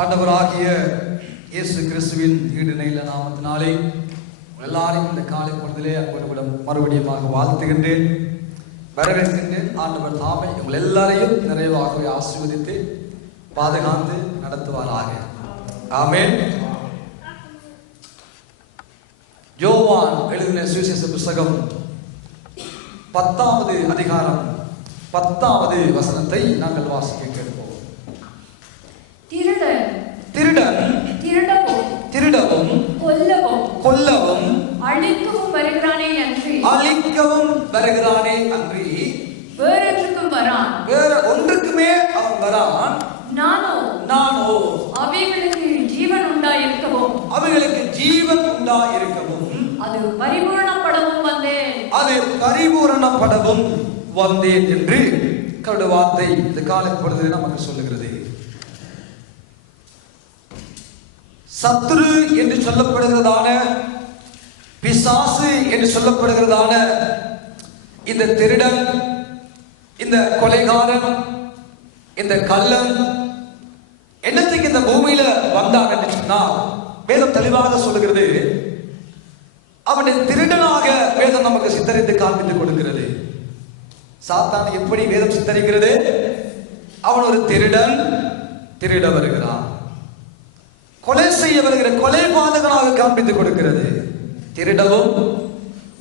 ஆண்டவராகிய இயேசு கிறிஸ்துவின் ஈடுநிலையில நாமத்தினாலே எல்லாரையும் இந்த காலை பொழுதிலே அன்புடன் மறுபடியும் வாழ்த்துகின்றேன், வரவேற்கின்றேன். ஆண்டவர் தாமே உங்கள் எல்லாரையும் நிறைவாகவே ஆசீர்வதித்து பாதுகாத்து நடத்துவாராக. ஆமென். யோவான் எழுதின சுவிசேஷ புத்தகம் 10வது அதிகாரம் 10வது வசனத்தை நாங்கள் வாசிக்க கேட்போம். திருடவும் கொல்லவும் அழிக்கவும் வருகிறானே அன்றி வேறொன்றுக்கும் வரான். வேற ஒன்றுக்குமே அவன் வரான். நானோ அவைகளுக்கு ஜீவன் உண்டாயிருக்கவும் அது பரிபூரணப்படவும் வந்தேன் என்று கர்த்தருடைய வார்த்தை இந்த காலை பொழுது நமக்கு சொல்லுகிறது. சத்துரு என்று சொல்லப்படுகிறதான, பிசாசு என்று சொல்லப்படுகிறதான இந்த திருடன், இந்த கொலைகாரன், இந்த கள்ளன் என்னத்துக்கு இந்த பூமியில வந்தான் என்று சொன்னால் வேதம் தெளிவாக சொல்லுகிறது. அவனை திருடனாக வேதம் நமக்கு சித்தரித்து காண்பித்துக் கொடுக்கிறது. சாத்தான் எப்படி வேதம் சித்தரிக்கிறது? அவன் ஒரு திருடன், திருட வருகிறான். கொலை செய்ய வருகிற கொலைபாதகனாக காண்பித்துக் கொடுக்கிறது. திருடவும்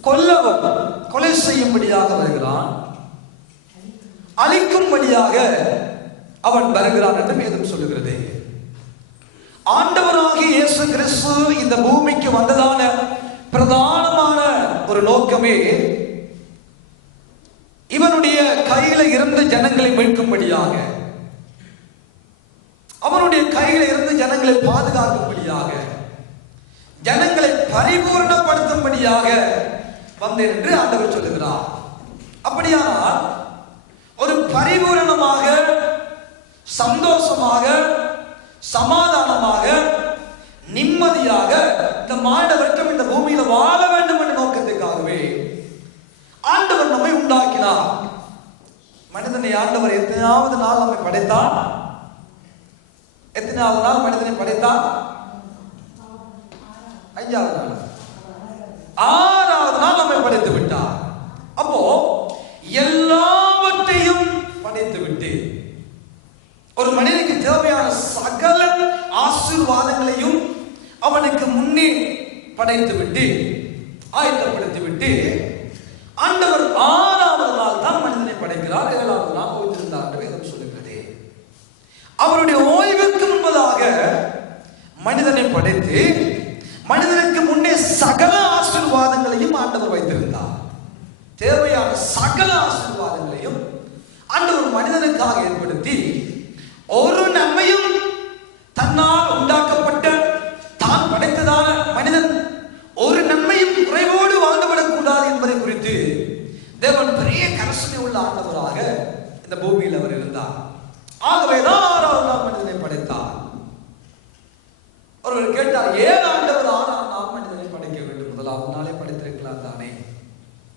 கொல்லவும், கொலை செய்யும்படியாக வருகிறான், அழிக்கும்படியாக அவன் வருகிறான் என்று வேதம் சொல்லுகிறது. ஆண்டவராகிய இயேசு கிறிஸ்து இந்த பூமிக்கு வந்ததான பிரதானமான ஒரு நோக்கமே இவனுடைய கையில இருந்து ஜனங்களை மீட்கும்படியாக, அவனுடைய கையில இருந்து ஜனங்களை பாதுகாக்கும்படியாக, ஜனங்களை பரிபூர்ணப்படுத்தும்படியாக வந்தேன் என்று ஆண்டவர் சொல்லுகிறார். அப்படியானால் ஒரு பரிபூரணமாக, சந்தோஷமாக, சமாதானமாக, நிம்மதியாக இந்த மாண்டவர்க்கம் இந்த பூமியில வாழ வேண்டும் என்ற நோக்கத்துக்காகவே ஆண்டவர் நம்மை உண்டாக்கினார். மனிதனை ஆண்டவர் எத்தனாவது நாள் நம்மை படைத்தார்? எத்தனாவது நாள் மனிதனை படைத்தார்? 5வது நாள், 6வது நாள் நம்மை படைத்து விட்டார். அப்போ எல்லாவற்றையும் படைத்து விட்டு ஒரு மனிதனுக்கு தேவையான சகல ஆசீர்வாதங்களையும் அவனுக்கு முன்னே படைத்து விட்டு ஆயத்தப்படுத்தி விட்டு ஆண்டவர் 6வது நாள் தான் மனிதனை படைக்கிறார். 7வது நாள் ஓய்ந்திருந்தார் என்று வேதம் சொல்லுகிறது. அவருடைய ஓய்வுக்கு முன்பதாக மனிதனை படைத்து மனிதனுக்கு முன்னே சகல ஆசீர்வாதங்களையும் ஆண்டவர் வைத்திருந்தார். தேவையான சகல ஆசீர்வாதங்களையும் ஆண்டவர் மனிதனுக்காக ஏற்படுத்தி ஒரு நன்மையும் தன்னால் உண்டாக்கப்பட்ட தான் படைத்ததான மனிதன் ஒரு நன்மையும் குறைவோடு வாழ்ந்துவிடக்கூடாது என்பதை குறித்து தேவன் பெரிய கரிசனை உள்ள ஆண்டவராக இந்த பூமியில் அவர் இருந்தார். ஆகவேதான் 6வது நாள் மனிதனை படைத்தார். ஒருவர் கேட்டார், ஏன் ஆண்டவர் 6ஆம் நாள் மனிதனை படைக்க வேண்டும்? 1வது நாளே படைத்திருக்கலாம் தானே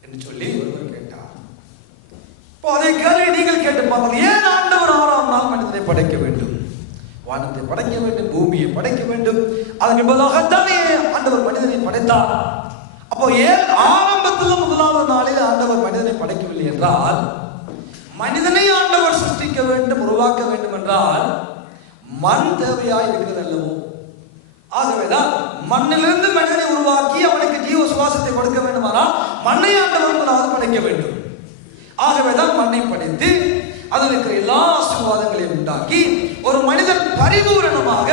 என்று சொல்லி ஒருவர் கேட்டார். இப்போ அதை கேள்வி நீங்கள் கேட்டு பாருங்கள். ஏன் ஆண்டவர் 6ஆம் நாள் மனிதனை படைக்க வேண்டும்? வானத்தை படைக்க வேண்டும், பூமியை படைக்க வேண்டும். அதன் என்பதாகத்தானே ஆண்டவர் மனிதனை படைத்தார். அப்போ ஏன் ஆரம்பத்தில் 1வது நாளில் ஆண்டவர் மனிதனை படைக்கவில்லை என்றால், மனிதனை ஆண்டவர் சிருஷ்டிக்க வேண்டும், உருவாக்க வேண்டும் என்றால் மண் தேவையாய் இருக்கிறது அல்லவோ? ஆகவேதான் மண்ணிலிருந்து மனிதனை உருவாக்கி அவனுக்கு ஜீவ சுவாசத்தை கொடுக்க வேண்டுமானால் மண்ணை ஆண்டவர் முதலாவது படைக்க வேண்டும். ஆகவேதான் மண்ணை படைத்து அதில் இருக்கிற எல்லா ஆசீர்வாதங்களையும் உண்டாக்கி ஒரு மனிதன் பரிபூரணமாக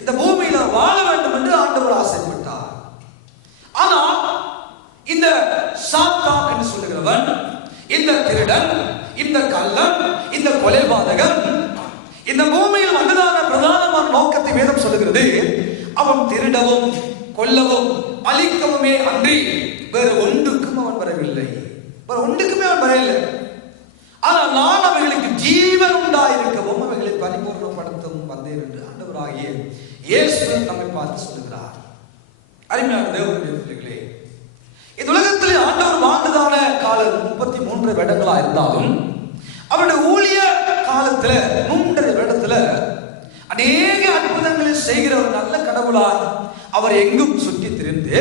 இந்த பூமியில வாழ வேண்டும் என்று ஆண்டவர் ஆசைப்பட்டார். ஆனால் இந்த சாத்தான் என்று சொல்லுகிறவன், இந்த திருடன், இந்த கள்ளன், இந்த கொலைபாதகன் இந்த பூமியில் வந்ததான பிரதானமான நோக்கத்தை வேதம் சொல்லுகிறது. அவன் திருடவும் கொல்லவும் அழிக்கவுமே அன்றி வேறு ஒன்றுக்கும் அவன் வரவில்லை. வேறு ஒன்றுக்குமே அவன் வரவில்லை. ஆனால் நான் அவைகளுக்கு ஜீவன் உண்டாயிருக்கவும் அவைகளை பரிபூர்ணப்படுத்தவும் வந்தேன் என்று ஆண்டவராகிய இயேசு நம்மை பார்த்து சொல்லுகிறார். அருமையான தேவனுடைய பிள்ளைகளே, இந்த உலகத்திலே ஆண்டவர் வாழ்ந்ததான காலம் 33 வருடங்களா இருந்தாலும் அவருடைய ஊழிய காலத்துல 3 வருடத்துல அநேக செய்கிற ஒரு நல்ல கடவுளாய் அவர் எங்கும் சுற்றி திரிந்து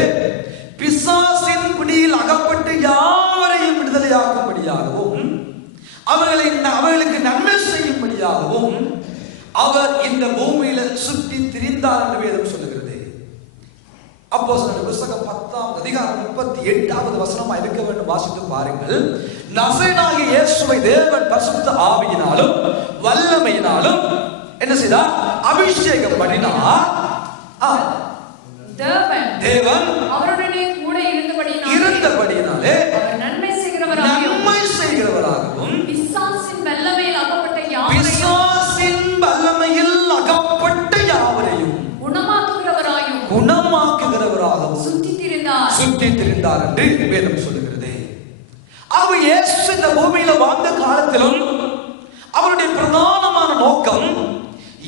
பிசாசின் பிடியில் அகப்பட்டு யாவரையும் விடுதலையாக்கும்படியாகவும் அவர்களுக்கு நன்மை செய்யும்படியாகவும் அவர் இந்த பூமியில சுற்றி திரிந்தார் என்று வேதம் சொல்லுகிறது. அப்போஸ்தலர் புத்தகம் 10ஆம் அதிகாரம் 38வது வசனமா இருக்க வேண்டும், வாசித்து பாருங்கள். நசரேயனாகிய இயேசுவை தேவன் பரிசுத்த ஆவியினாலும் வல்லமையினாலும் என்ன செய்தார்? அபிஷேகம் பண்ணினார். தேவன் அவருடனே கூட இருந்தபடியினாலே அவர் நன்மை செய்கிறவராகவும் பிசாசின் வல்லமையில் அகப்பட்ட யாவரையும் குணமாக்குகிறவராகவும் சுற்றி திரிந்தார் என்று வேதம் சொல்லுகிறது. அவர் இயேசு இந்த பூமியில வாழ்ந்த காலத்திலும் அவருடைய பிரதானமான நோக்கம்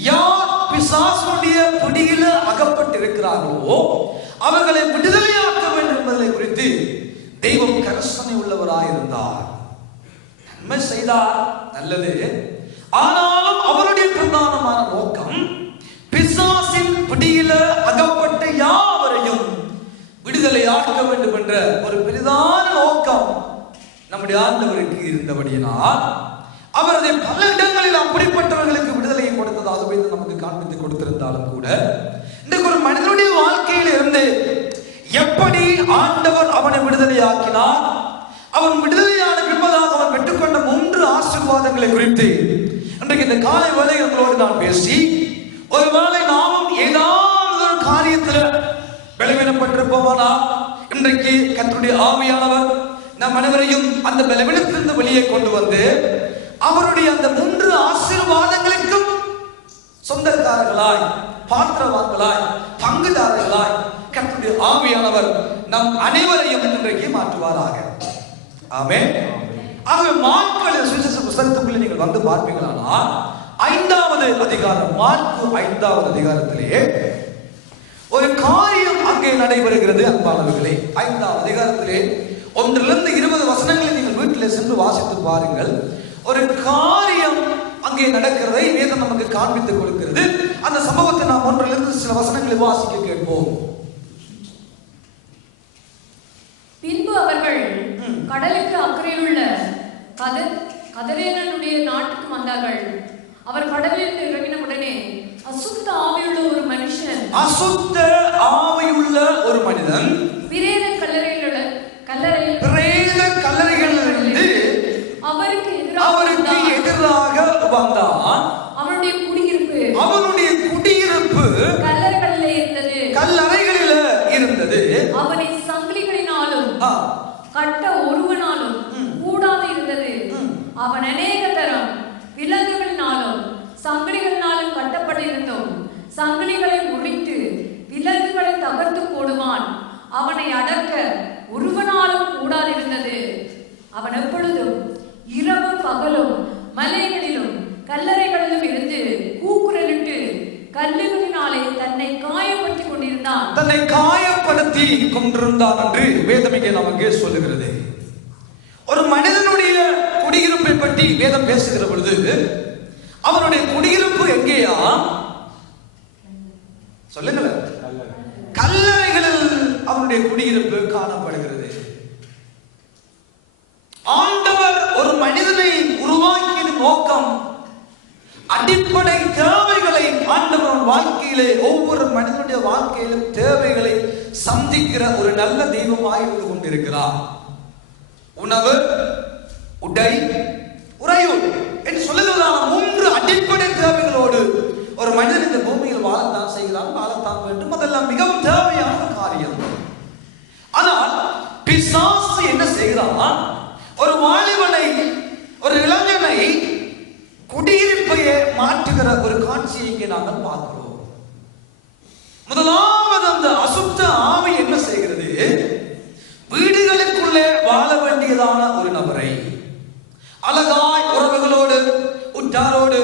யார் பிசாசுடைய பிடியில அகப்பட்டிருக்கிறார்களோ அவர்களை விடுதலையாக்க வேண்டும் என்பதை குறித்து தெய்வம் கரிசனை உள்ளவராயிருந்தார். நன்மை செய்தார், நல்லது. ஆனாலும் அவருடைய பிரதானமான நோக்கம் பிசாசின் பிடியில அகப்பட்ட யாவரையும் விடுதலையாக்க வேண்டும் என்ற ஒரு பெரிதான நோக்கம் நம்முடைய ஆண்டவருக்கு இருந்தபடியினால் அவர் அதை பல இடங்களில் அப்படிப்பட்டவர்களுக்கு விடுதலையை கொடுத்ததாக நமக்கு காண்பித்து கொடுத்திருந்தாலும் கூட இன்றைக்கு ஒரு மனிதனுடைய வாழ்க்கையில் இருந்து எப்படி ஆண்டவர் அவனை விடுதலையாக்கினார், அவன் விடுதலையான பின்பதாக அவன் பெற்றுக்கொண்ட 3 ஆசீர்வாதங்களை குறித்து இன்றைக்கு இந்த காலை வேளைகளோடு நான் பேசி, ஒருவேளை நாமும் ஏதாவது ஒரு காரியத்தில் பலவீனப்பட்டிருப்போமானா இன்றைக்கு கர்த்தருடைய ஆவியானவர் நம் அனைவரையும் அந்த பலவீனத்திலிருந்து வெளியே கொண்டு வந்து அவருடைய அந்த 3 ஆசீர்வாதங்களுக்கும் சொந்தக்காரர்களாய், பாத்திரவான்களாய், பங்குதாரர்களாய் கர்த்தருடைய ஆவியானவர் நம் அனைவரையும் இன்றைக்கு மாற்றுவாராக. ஆமென். ஆகவே மார்க்கு சுவிசேஷ புத்தகத்துக்குள்ளே நீங்கள் வந்து பார்ப்பீங்களானால் 5வது அதிகாரம், மார்க்கு 5வது அதிகாரத்திலே ஒரு காரியம் அங்கே நடைபெறுகிறது. அன்பானவர்களே, 5வது அதிகாரத்திலே 1 to 20 வசனங்களை நீங்கள் வீட்டிலே சென்று வாசித்து பாருங்கள். ஒரு காரியம் அங்கே நடக்கிறதை வேதம் நமக்கு காண்பித்து கொடுக்கிறது. அந்த சம்பவத்தை நாம் 1 to சில வசனங்களை வாசிக்க கேட்போம். பின்பு அவர்கள் கடலுக்கு அக்கறையில் உள்ள கதரேனனுடைய நாட்டுக்கு வந்தார்கள். அவர் கடலில் இறங்கின உடனே அசுத்த ஆவியுள்ள ஒரு மனுஷன் பிரேத கல்லறைகளிலிருந்து அவருக்கு எதிராக வந்தான். அவனுடைய குடியிருப்பு கல்லறைகளில் இருந்தது. அவனை சங்கிலிகளினாலும் கட்ட ஒருவனாலும் கூடாது இருந்தது. அவன் அநேக தரம் விலங்குகளினாலும் சங்கிலிகளினாலும் கட்டப்பட்டிருந்தும் சங்கிலிகளை முறித்து விலங்குகளை தகர்த்து போடுவான். அவனை அடக்க ஒருவனாலும் கூடாதிருந்தது. அவன் எப்பொழுதும் இரவும் பகலும் மலைகளிலும் கல்லறைகளிலும் இருந்து கூக்குரலிட்டு கல்லுகளினாலே தன்னை காயப்படுத்தி கொண்டிருந்தான் என்று வேதம் இங்கே நமக்கு சொல்லுகிறது. ஒரு மனிதனுடைய குடியிருப்பை பற்றி வேதம் பேசுகிற பொழுது அவனுடைய குடியிருப்பு எங்கேயா? சொல்லுங்களேன். கல்லறைகளில் அவனுடைய குடியிருப்பு காணப்படுகிறது. ஆண்டவர் ஒரு மனிதனை உருவாக்கிய நோக்கம் அடிப்படை தேவைகளை ஆண்டவர் வாழ்க்கையிலே, ஒவ்வொரு மனிதனுடைய வாழ்க்கையிலும் தேவைகளை சந்திக்கிற ஒரு நல்ல தெய்வமாக இருந்து கொண்டிருக்கிறார். உணவு, உடை, உறையுள் என்று சொல்லுகிறதான 3 அடிப்படை தேவைகளோடு ஒரு மனிதன் இந்த பூமியில் வாழத்தான் செய்கிறான், வாழத்தான் வேண்டும். அதெல்லாம் மிகவும் தேவையான காரியம். ஆனால் பிசாசு என்ன செய்கிறான்? ஒரு வாலிபனை, ஒரு இளைஞனை குடியிருப்பையே மாற்றுகிற ஒரு காட்சியை இங்கே நாங்கள் பார்க்கிறோம். முதலாவது அந்த அசுத்த ஆவி என்ன செய்கிறது? வீடுகளுக்குள்ளே வாழ வேண்டியதான ஒரு நபரை அழகாய் உறவுகளோடு, உற்றாரோடு,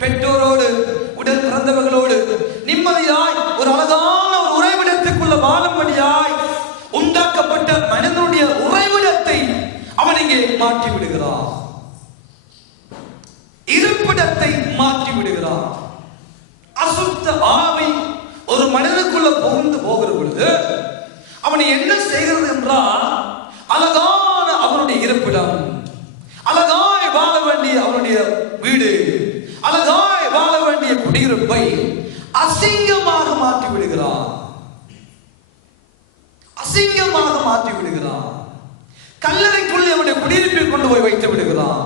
பெற்றோரோடு, உடன் பிறந்தவர்களோடு நிம்மதியாய் ஒரு அழகான ஒரு உறைவிடத்துக்குள்ள வாழும்படியாய் உண்டாக்கப்பட்ட மனிதனுடைய உறைவிடத்தை அவன் இங்கே மாற்றி விடுகிறான். இருப்பிடத்தை மாற்றி விடுகிறான். அசுத்த ஆவி ஒரு மனிதனுக்குள்ள புகுந்து போகிற பொழுது அவனை என்ன செய்கிறது என்றால், அழகான அவனுடைய இருப்பிடம், அழகாய் வாழ வேண்டிய அவனுடைய வீடு, அழகாய் வாழ வேண்டிய குடியிருப்பை அசிங்கமாக மாற்றி விடுகிறான். அசிங்கமாக மாற்றி விடுகிறான். கல்லறைக்குள்ளே அவனுடைய குடியிருப்பை கொண்டு போய் வைத்து விடுகிறான்.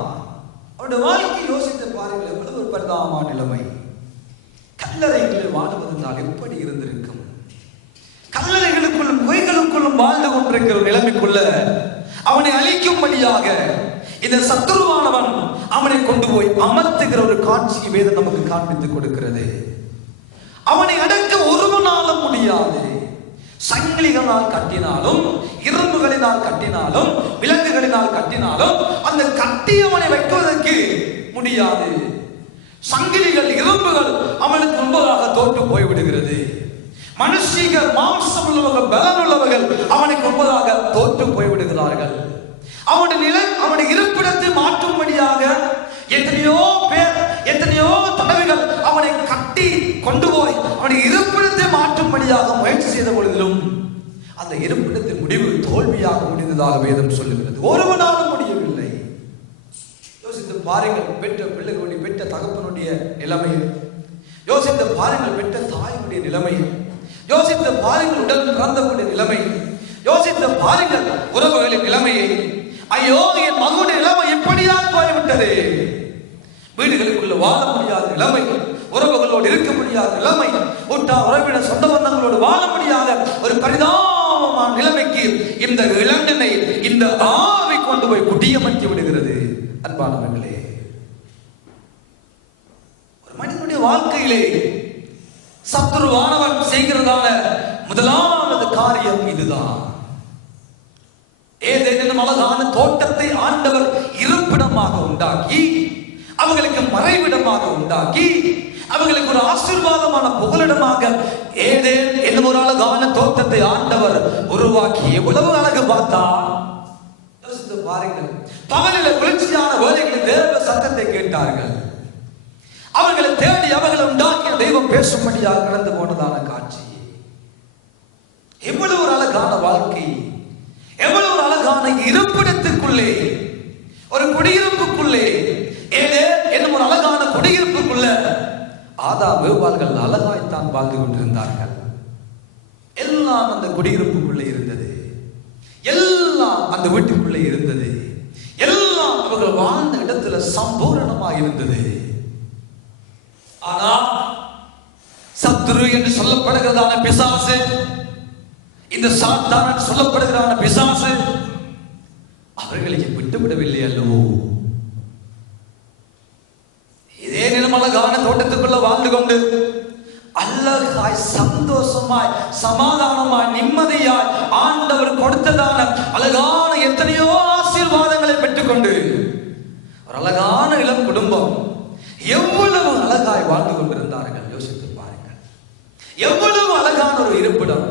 அவனுடைய வாழ்க்கை யோசித்து பாருங்கள், எவ்வளவு ஒரு பரிதாபமான நிலைமை. கல்லறைகளில் வாழ்வதனால் எப்படி இருந்திருக்கும்? கல்லறைகளுக்குள்ளும் குகைகளுக்குள்ளும் வாழ்ந்து கொண்டிருக்கிற ஒரு நிலைமைக்குள்ள அவனை அழிக்கும்படியாக இந்த சத்துருவானவன் அவனை கொண்டு போய் அமர்த்துகிற ஒரு காட்சியை வேதம் நமக்கு காண்பித்துக் கொடுக்கிறது. அவனை அடக்க ஒருவனாலும் முடியாது. சங்கிலிகளால் கட்டினாலும், இரும்புகளினால் கட்டினாலும், விலங்குகளினால் கட்டினாலும் அந்த கட்டியவனை வைப்பதற்கு முடியாது. சங்கிலிகள், இரும்புகள் அவனுக்கு முன்பதாக தோற்று போய்விடுகிறது. மனுஷிகள், மாம்சம் உள்ளவர்கள், பலம் உள்ளவர்கள் அவனுக்கு முன்பதாக தோற்று போய்விடுகிறார்கள். அவனுடைய இருப்பிடத்தை மாற்றும்படியாக எத்தனையோ பேர், எத்தனையோ தடவைகள் அவனை கட்டி கொண்டு போய் அவனுடைய இருப்பிடத்தை மாற்றும்படியாக முயற்சி செய்த பொழுதிலும் அந்த இருப்பிடத்தின் முடிவு தோல்வியாக முடிந்ததாக வேதம் சொல்லுகிறது. ஒருவனாலும் முடியவில்லை. யோசித்து பாருங்கள், பெற்ற பிள்ளைகளுடைய, பெற்ற தகப்பனுடைய நிலைமை. யோசித்து பாருங்கள், பெற்ற தாயினுடைய நிலைமை. யோசித்து பாருங்கள், உடல் பிறந்தவனுடைய நிலைமை. யோசித்து பாருங்கள், உறவுகளின் நிலைமையை. ஐயோ, என் மகனுடைய நிலைமை எப்படியாக போய்விட்டது. வீடுகளுக்குள்ள வாழ முடியாத நிலைமை, உறவுகளோடு இருக்க முடியாத நிலைமை, உற்றார் உறவினர் சொந்த பந்தங்களோடு வாழ முடியாத ஒரு பரிதாபமான நிலைமைக்கு இந்த இளைஞனை இந்த ஆவி கொண்டு போய் குடியமர்த்தி விடுகிறது. அன்பானவர்களே, ஒரு மனிதனுடைய வாழ்க்கையிலே சத்துருவானவன் செய்கிறதான முதலாவது காரியம் இதுதான். ஏதேனும் அழகான தோட்டத்தை ஆண்டவர் இருப்பிடமாக உண்டாக்கி, அவர்களுக்கு மறைவிடமாக உண்டாக்கி, அவர்களுக்கு ஒரு ஆசீர்வாதமான புகலிடமாக ஏதேன் என்னும் ஒரு அழகான தோட்டத்தை ஆண்டவர் உருவாக்கி எவ்வளவு அழகு பார்த்தா. யோசித்து பாருங்கள், பகலில் குளிர்ச்சியான வேலைகளில் தேவ சத்தத்தை கேட்டார்கள். அவர்களை தேடி அவர்களை உண்டாக்கிய தெய்வம் பேசும்படியாக கடந்து போனதான காட்சி. எவ்வளவு ஒரு அழகான வாழ்க்கை, எவ்வளவு ஒரு அழகான இருப்பிடத்துக்குள்ளே, ஒரு குடியிருப்புக்குள்ளே, ஏதே என்னும் ஒரு அழகான குடியிருப்புக்குள்ள ஆதாம் ஏவாள்கள் அழகாய்த்தான் வாழ்ந்து கொண்டிருந்தார்கள். எல்லாம் அந்த குடியிருப்புக்குள்ளே இருந்தது, எல்லாம் அந்த வீட்டுக்குள்ளே இருந்தது, எல்லாம் அவர்கள் வாழ்ந்த இடத்துல சம்பூரணமாக இருந்தது. ஆனா சத்துரு என்று சொல்லப்படுகிறதான பிசாசு, இந்த சாத்தான் சொல்லப்படுகிறான பிசாசு அவர்களை விட்டுவிடவில்லை அல்லவோ. இதே நிலமழகான தோட்டத்துக்குள்ள வாழ்ந்து கொண்டு அழகாய், சந்தோஷமாய், சமாதானமாய், நிம்மதியாய் ஆண்டவர் கொடுத்ததான அழகான எத்தனையோ ஆசீர்வாதங்களை பெற்றுக்கொண்டு ஒரு அழகான இளம் குடும்பம் எவ்வளவு அழகாய் வாழ்ந்து கொண்டிருந்தார்கள். யோசித்து பாருங்கள், எவ்வளவு அழகான ஒரு இருப்பிடம்,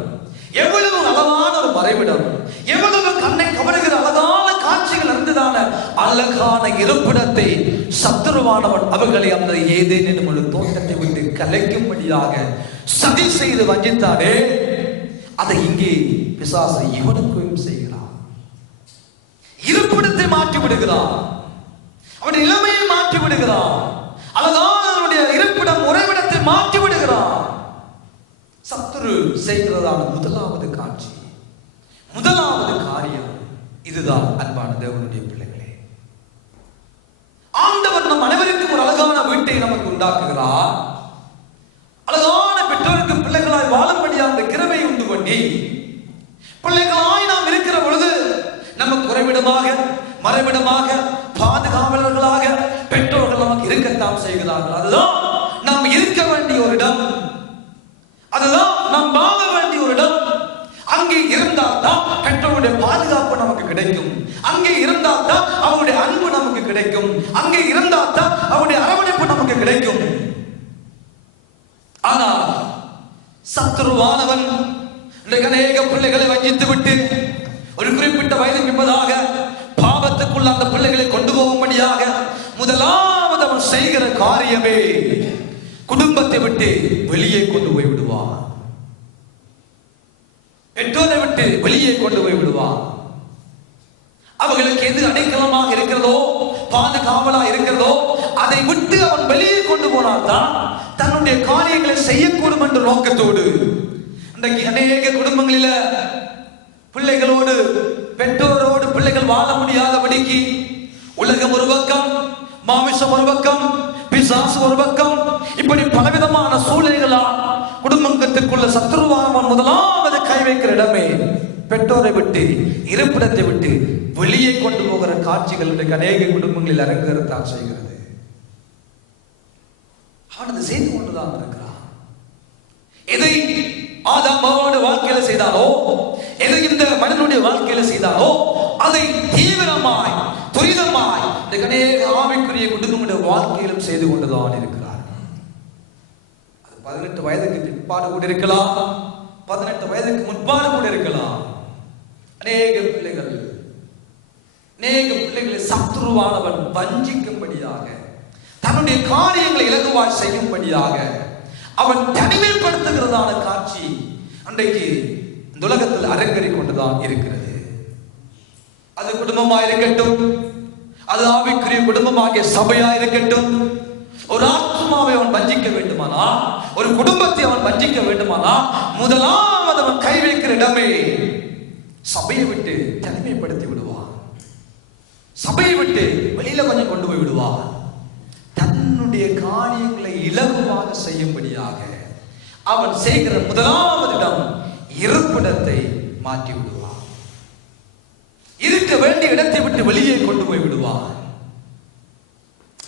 எவ்வளவு அழகான ஒரு மறைவிடம், எவ்வளவு கண்ணை கவருகிற அழகான காட்சிகள் இருந்ததான அழகான இருப்பிடத்தை சத்துருவானவன் அவர்களை அந்த ஏதேன் என்னும் ஒரு தோட்டத்தை விட்டு கலைக்கும்படியாக சதி செய்து வஞ்சித்தானே, அதை இங்கே பிசாசு இவனுக்கும் செய்கிறான். இருப்பிடத்தை மாற்றி விடுகிறான், அவனுடைய நிலைமையை மாற்றி விடுகிறான், அழகான அவனுடைய இருப்பிடம் உறைவிடத்தை மாற்றி விடுகிறான். சத்துரு செய்கிறதான முதலாவது காட்சி, முதலாவது காரியம் இதுதான். அன்பான தேவனுடைய பிள்ளைகளே, ஆண்டவர் நம் அனைவருக்கும் ஒரு அழகான வீட்டை நமக்கு உண்டாக்குகிறார். அழகான பெற்றோருக்கு பிள்ளைகளாய் வாழும்படியாக அந்த கிருபையை உண்டு பண்ணி, பிள்ளைகளாய் நாம் இருக்கிற பொழுது நமக்கு உறைவிடமாக, மறைவிடமாக, பாதுகாவலர்களாக பெற்றோர்கள் நமக்கு இருக்கத்தான் செய்கிறார்கள். அதுதான் நாம் இருக்க வேண்டிய ஒரு இடம், அதுதான் நாம் வாழ வேண்டிய ஒரு இடம். அங்கே இருந்தால் தான் பெற்றோருடைய பாதுகாப்பு நமக்கு கிடைக்கும், அங்கே இருந்தால் தான் அவருடைய அன்பு நமக்கு கிடைக்கும், அங்கே இருந்தால் தான் அவருடைய அரவணைப்பு நமக்கு கிடைக்கும். ஆனால் சத்துருவானவன் அநேக பிள்ளைகளை வஞ்சித்து விட்டு ஒரு குறிப்பிட்ட வயதுக்கு முன்பதாக பாவத்துக்குள்ள அந்த பிள்ளைகளை கொண்டு போகும்படியாக முதலாவது அவன் செய்கிற காரியமே குடும்பத்தை விட்டு வெளியே கொண்டு போய் விடுவான். வெளியே கொண்டு போய் விடுவான். அவர்களுக்கு எது அடைக்கலமாக இருக்கிறதோ, பாதுகாவலா இருக்கிறதோ, அதை விட்டு அவன் வெளியே கொண்டு போனால்தான் தன்னுடைய காரியங்களை செய்யக்கூடும் என்ற நோக்கத்தோடு இன்றைக்கு அநேக குடும்பங்களில பிள்ளைகளோடு, பெற்றோரோடு பிள்ளைகள் வாழ முடியாதபடிக்கு உலகம் ஒரு பக்கம், மாமிசம் ஒரு பக்கம், பிசாசு ஒரு பக்கம், இப்படி பலவிதமான சூழ்நிலைகளால் குடும்பத்திற்குள்ள சத்துருவானவன் முதலாவது கை வைக்கிற இடமே பெற்றோரை விட்டு, இருப்பிடத்தை விட்டு வெளியே கொண்டு போகிற காட்சிகள் இன்றைக்கு அநேக குடும்பங்களில் அரங்கேறத்தான் செய்கிறது. அவன் அதை செய்து கொண்டுதான் இருக்கிறான். எதை ஆதாமோட வாழ்க்கையில செய்தாலோ, எதை இந்த மனிதனுடைய வாழ்க்கையில செய்தாலோ, அதை தீவிரமாய், துரிதமாய் இந்த அநேக ஆவிக்குரிய குடும்பங்களுடைய வாழ்க்கையிலும் செய்து கொண்டுதான் இருக்கிறார். அது 18 வயதுக்கு பிற்பாடு கூட இருக்கலாம், 18 வயதுக்கு முன்பாடு கூட இருக்கலாம். அநேக பிள்ளைகளை சத்துருவானவன் வஞ்சிக்கும்படியாக, தன்னுடைய காரியங்களை இலகுவாய் செய்யும்படியாக அவன் தனிமைப்படுத்துகிறதான காட்சி அன்றைக்கு இந்த உலகத்தில் அரங்கேறிக் கொண்டுதான் இருக்கிறது. அது குடும்பமா இருக்கட்டும், அது ஆவிக்குரிய குடும்பமாகிய சபையா இருக்கட்டும், ஒரு ஆத்மாவை அவன் வஞ்சிக்க வேண்டுமானா, ஒரு குடும்பத்தை அவன் வஞ்சிக்க வேண்டுமானா, முதலாவது அவன் கை வைக்கிற இடமே சபையை விட்டு தனிமைப்படுத்தி விடுவான். சபையை விட்டு வெளியில கொஞ்சம் கொண்டு போய் விடுவான். தன்னுடைய காரியங்களை இலகுவாக செய்யும்படியாக அவன் செய்கிற முதலாவது இடம் இருப்பிடத்தை மாற்றி விடுவான். இருக்க வேண்டிய இடத்தை விட்டு வெளியே கொண்டு போய் விடுவான்.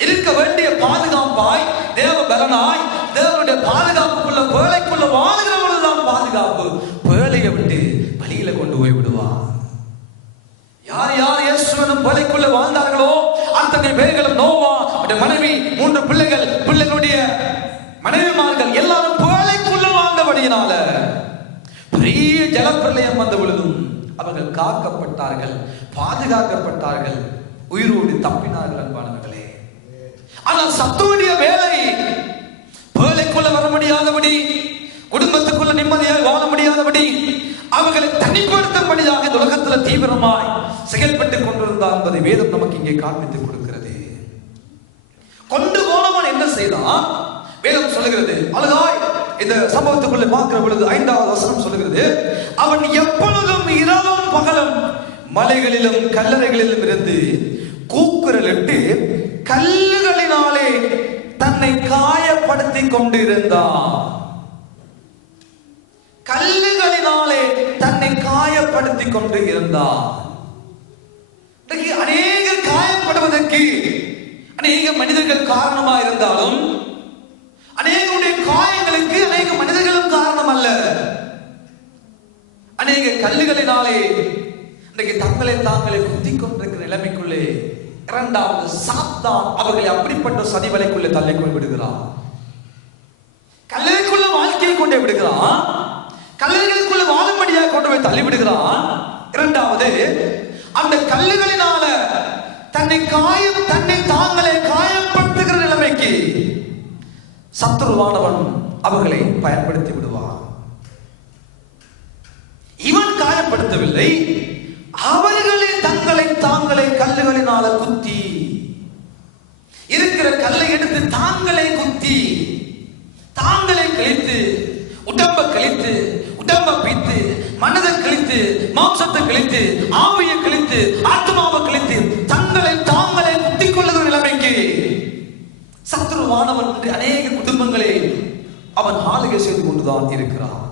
இருக்க வேண்டிய பாதுகாப்பாய், தேவ பலனாய், தேவனுடைய பாதுகாப்புக்குள்ள, பேழைக்குள்ள வாழ்கிறவர்கள் பாதுகாப்பு, பேழையை விட்டு வெளியில கொண்டு போய் விடுவான். யார் யார் இயேசுவின் பேழைக்குள்ள வாழ்ந்தார்களோ அத்தனை பேர்களும், நோவா, மனைவி, 3 பிள்ளைகள், பிள்ளைகளுடைய மனைவிமார்கள் எல்லாரும் பேழைக்குள்ள வாழ்ந்தபடியினால பெரிய ஜலப்பிரளயம் வந்த பொழுதும் அவர்கள் காக்கப்பட்டார்கள், பாதுகாக்கப்பட்டார்கள், உயிரோடு தப்பினார்கள். அன்பானவர்களே, ஆனால் சத்துருடைய வேலை பேழைக்குள்ள வர முடியாதபடி, குடும்பத்துக்குள்ள நிம்மதியாக வாழ முடியாதபடி, அவர்களை தனிப்படுத்தும்படியாக இந்த உலகத்தில் தீவிரமாய் செயல்பட்டுக் கொண்டிருந்தார் என்பதை வேதம் நமக்கு இங்கே காண்பித்துக் கொடுக்கிறது. கொண்டு போனவன் என்ன செய்தான்? வேதம் சொல்லுகிறது அழகாய். இந்த சம்பவத்துக்குள்ளே பார்க்கிற பொழுது 5வது வசனம் சொல்லுகிறது, அவன் எப்பொழுதும் இரவும் பகலும் மலைகளிலும் கல்லறைகளிலும் இருந்து கூக்குரலிட்டு கல்லுகளினாலே தன்னை காயப்படுத்தி கொண்டிருந்தான். கல்லுகளினாலே தன்னை காயப்படுத்தி கொண்டு இருந்தான். அநேகர் காயப்படுவதற்கு அநேக மனிதர்கள் காரணமா இருந்தாலும், அநேகருடைய காயங்களுக்கு அநேக மனிதர்களும் காரணம் அல்ல. அநேக கல்லுகளினாலே இன்றைக்கு தங்களை தாங்களே குத்தி கொண்டிருக்கிற நிலைமைக்குள்ளே இரண்டாவது சாத்தான் அவர்களை அப்படிப்பட்ட சதிவலைக்குள்ளே தள்ளிக்கொண்டு விடுகிறான். கல்லுக்குள்ள வாழ்க்கையை கொண்டே விடுகிறான், கல்லுகளுக்குள்ள வாழும்படியாக கொண்டு போய் தள்ளி விடுகிறான். இரண்டாவது, அந்த கல்லுகளினால தன்னை தாங்களே காயப்படுத்துகிற நிலைமைக்கு சத்துருவானவன் அவர்களை பயன்படுத்தி விடுவான். இவன் காயப்படுத்தவில்லை, அவர்களே தங்களை தாங்களே கல்லுகளினால குத்தி, இருக்கிற கல்லை எடுத்து தாங்களே குத்தி, தாங்களே கிழித்து, உடம்ப கிழித்து, உடம்ப பித்து, மனதை கிழித்து, மாம்சத்தை கிழித்து, ஆவியை கிழித்து, ஆத்மாவை கிழித்து, தங்களை தாங்களே குத்திக் கொள்ளுகிற நிலைமைக்கு சத்துருவானவன் அநேக குடும்பங்களை அவன் ஆளுகை செய்து கொண்டுதான் இருக்கிறான்.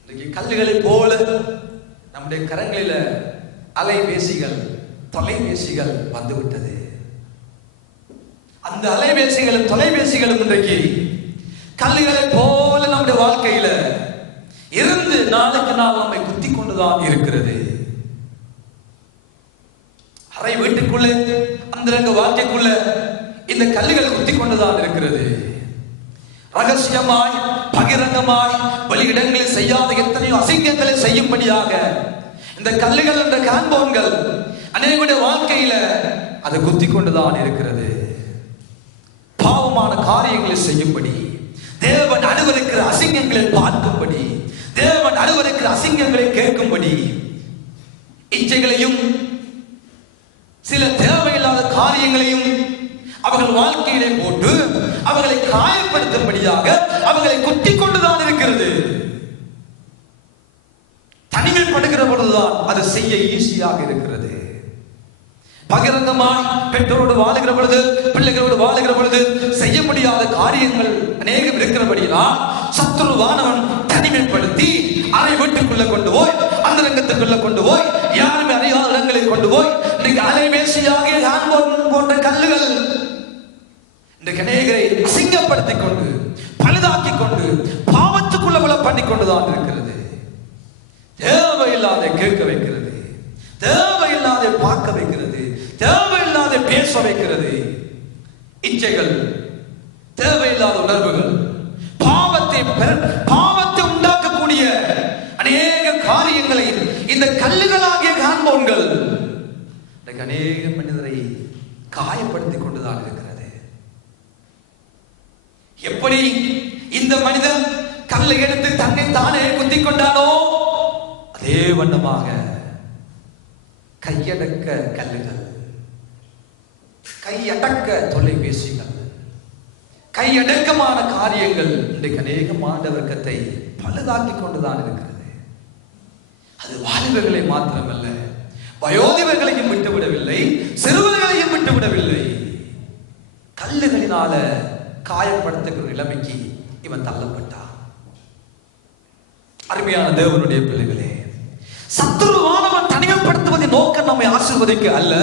இன்றைக்கு கல்லுகளை போல நம்முடைய கரங்களில அலைபேசிகள், தொலைபேசிகள் வந்துவிட்டது. அந்த அலைபேசிகளும் தொலைபேசிகளும் இன்றைக்கு கல்லுகளை போல நம்முடைய வாழ்க்கையில இருந்து நாளுக்கு நாள் நம்மை குத்தி கொண்டுதான் இருக்கிறது. அறை வீட்டுக்குள்ளே, அந்தரங்க வாழ்க்கைக்குள்ள இந்த கல்லுகள் குத்தி கொண்டுதான் இருக்கிறது. ரகசியமாய், பகிரங்கமாய், வெளியிடங்களில் செய்யாத எத்தனையோ அசிங்கங்களை செய்யும்படியாக இந்த கல்லுகள் என்ற காண்போன்கள் அநேகருடைய வாழ்க்கையில அது குத்தி கொண்டுதான் இருக்கிறது. பாவமான காரியங்களை செய்யும்படி, தேவன் அனுமதிக்கிற அசிங்கங்களை பார்க்கும்படி, தேவன் அருவருக்கிற அசிங்கங்களை கேட்கும்படி இச்சைகளையும் சில தேவையில்லாத காரியங்களையும் அவர்கள் வாழ்க்கையிலே போட்டு அவர்களை காயப்படுத்தும்படியாக அவர்களை குத்திக் கொண்டுதான் இருக்கிறது. தனிமைப்படுகிற பொழுதுதான் அது செய்ய ஈஸியாக இருக்கிறது. பகிரங்கமாய் பெற்றோரோடு வாழுகிற பொழுது, பிள்ளைகளோடு வாழுகிற பொழுது செய்ய முடியாத காரியங்கள் அநேகம் இருக்கிறபடியால் சத்துருவானவன் தனிமைப்படுத்தி அரை வீட்டுக்குள்ள கொண்டு போய், அந்த ரங்கத்துக்குள்ள கொண்டு போய், யாருமே அறியாத இடங்களை கொண்டு போய், இன்னைக்கு அலைபேசியாக போன்ற கல்லுகள் இன்றைக்கு அநேகரை அசிங்கப்படுத்திக் கொண்டு பழுதாக்கி கொண்டு பாவத்துக்குள்ள பண்ணி கொண்டுதான் இருக்கிறது. தேவையில்லாத கேட்க வைக்கிறது, தேவையில்லாத பார்க்க வைக்கிறது, தேவையில்லாத பேச வைக்கிறது. இச்சைகள், தேவையில்லாத உணர்வுகள், பாவத்தை உண்டாக்கக்கூடிய அநேக காரியங்களை இந்த கல்லுகளாகிய காண்போன்கள் அநேக மனிதரை காயப்படுத்திக் கொண்டுதான் இருக்கிறது. எப்படி இந்த மனிதன் கல்லை எடுத்து தன்னை தானே குத்திக் கொண்டானோ அதே வண்ணமாக கையடக்க கல்லுகள், கையடக்க தொலைபேசிகள், கையடக்கமான காரியங்கள் இன்றைக்கு அநேக மாண்ட வர்க்கத்தை பழுதாக்கி கொண்டுதான் இருக்கிறது. அது வாலிபர்களை மாத்திரமல்ல, வயோதிபர்களையும் விட்டுவிடவில்லை, சிறுவர்களையும் விட்டுவிடவில்லை. கல்லுகளினால காயப்படுத்துகிற நிலைமைக்கு இவன் தள்ளப்பட்டான். அருமையான தேவனுடைய பிள்ளைகளே, சத்துருவானவன் தனிமைப்படுத்துவதின் நோக்கம் நம்மை ஆசீர்வதிக்க அல்ல,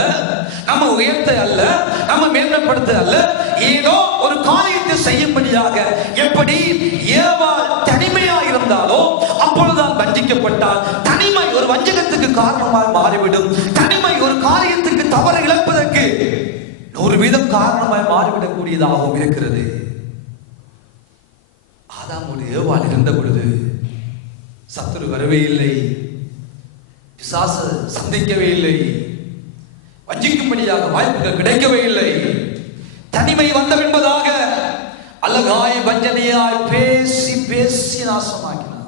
நம்ம உயர்த்த அல்ல, நம்ம மேன்மைப்படுத்த அல்ல, ஏதோ ஒரு காரியத்தை செய்யும்படியாக. எப்படி ஏவாள் தனிமையாக இருந்தாலோ அப்பொழுதுதான் வஞ்சிக்கப்பட்டால். தனிமை ஒரு வஞ்சகத்துக்கு காரணமாக மாறிவிடும். தனிமை ஒரு காரியத்துக்கு தவறு இழப்பதற்கு 100% காரணமாய் மாறிவிடக்கூடியதாகவும் இருக்கிறது. ஆதாமோடு ஏவாள் இருந்த பொழுது சத்துரு வரவே இல்லை, பிசாசு சந்திக்கவே இல்லை, வஞ்சிக்கும்படியாக வாய்ப்புகள் கிடைக்கவே இல்லை. தனிமை வந்த என்பதாக அழகாய் வஞ்சனையாய் பேசி பேசி நாசமாக்கினார்.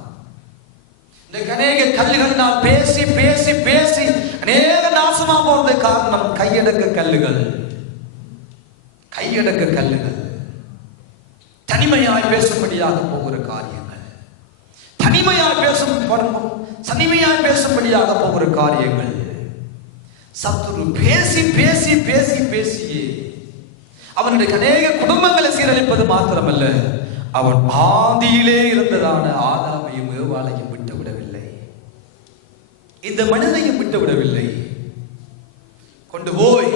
இந்த அநேக கல்லுகளினால் பேசி பேசி பேசி அநேக நாசமா போறது காரணம் கையடக்க கல்லுகள். கையடக்க கல்லுகள், தனிமையாய் பேசும்படியாக போகிற காரியங்கள், தனிமையாய் பேசும்படியாக போகிற காரியங்கள். சத்துரு பேசி பேசி பேசி பேசியே அவனுடைய அநேக குடும்பங்களை சீரழிப்பது மாத்திரமல்ல, அவன் ஆதியிலே இருந்ததான ஆதாமையும் ஏவாளையும் விட்டு விடவில்லை, இந்த மனிதனையும் விட்டு விடவில்லை. கொண்டு போய்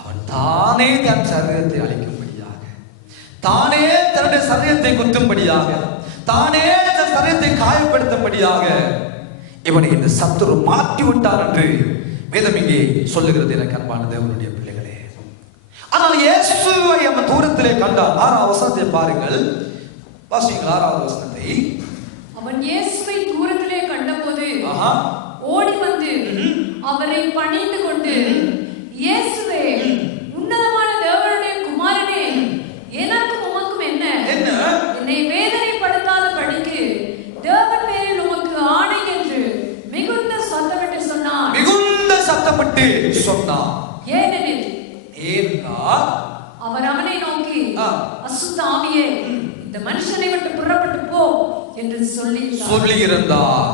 அவன் தானே தன் சரீரத்தை அழிக்கும்படியாக, தானே தன்னுடைய சரீரத்தை குத்தும்படியாக, தானே தன் சரீரத்தை காயப்படுத்தும்படியாக இவனை இந்த சத்துரு மாற்றி விட்டார் என்று வேதம் இங்கே சொல்லுகிறது. எனக்கு அன்பான தேவனுடைய பிள்ளைகளே, ஆனால் இயேசுவை அவன் தூரத்திலே கண்டான். 6ஆவது வசனத்தை பாருங்கள், வாசியுங்கள் 6ஆவது வசனத்தை. அவன் இயேசுவை தூரத்திலே கண்டபோது ஓடி வந்து அவரை பணிந்து கொண்டு, இயேசுவே, உன்னதமான தேவனுடைய குமாரனே, எனக்கும் உமக்கும் என்ன, என்னை வேதனைப்படுத்தாத படிக்கு தேவன் பேரில் உமக்கு ஆணை என்று மிகுந்த சத்தமிட்டு சொன்னான். மிகுந்த சத்தமிட்டு சொன்னான். ஏனெனில் அவர் அவனை நோக்கி, அசுத்த ஆவியே, இந்த மனுஷனை விட்டு புறப்பட்டு போ என்று சொல்லியிருந்தார்.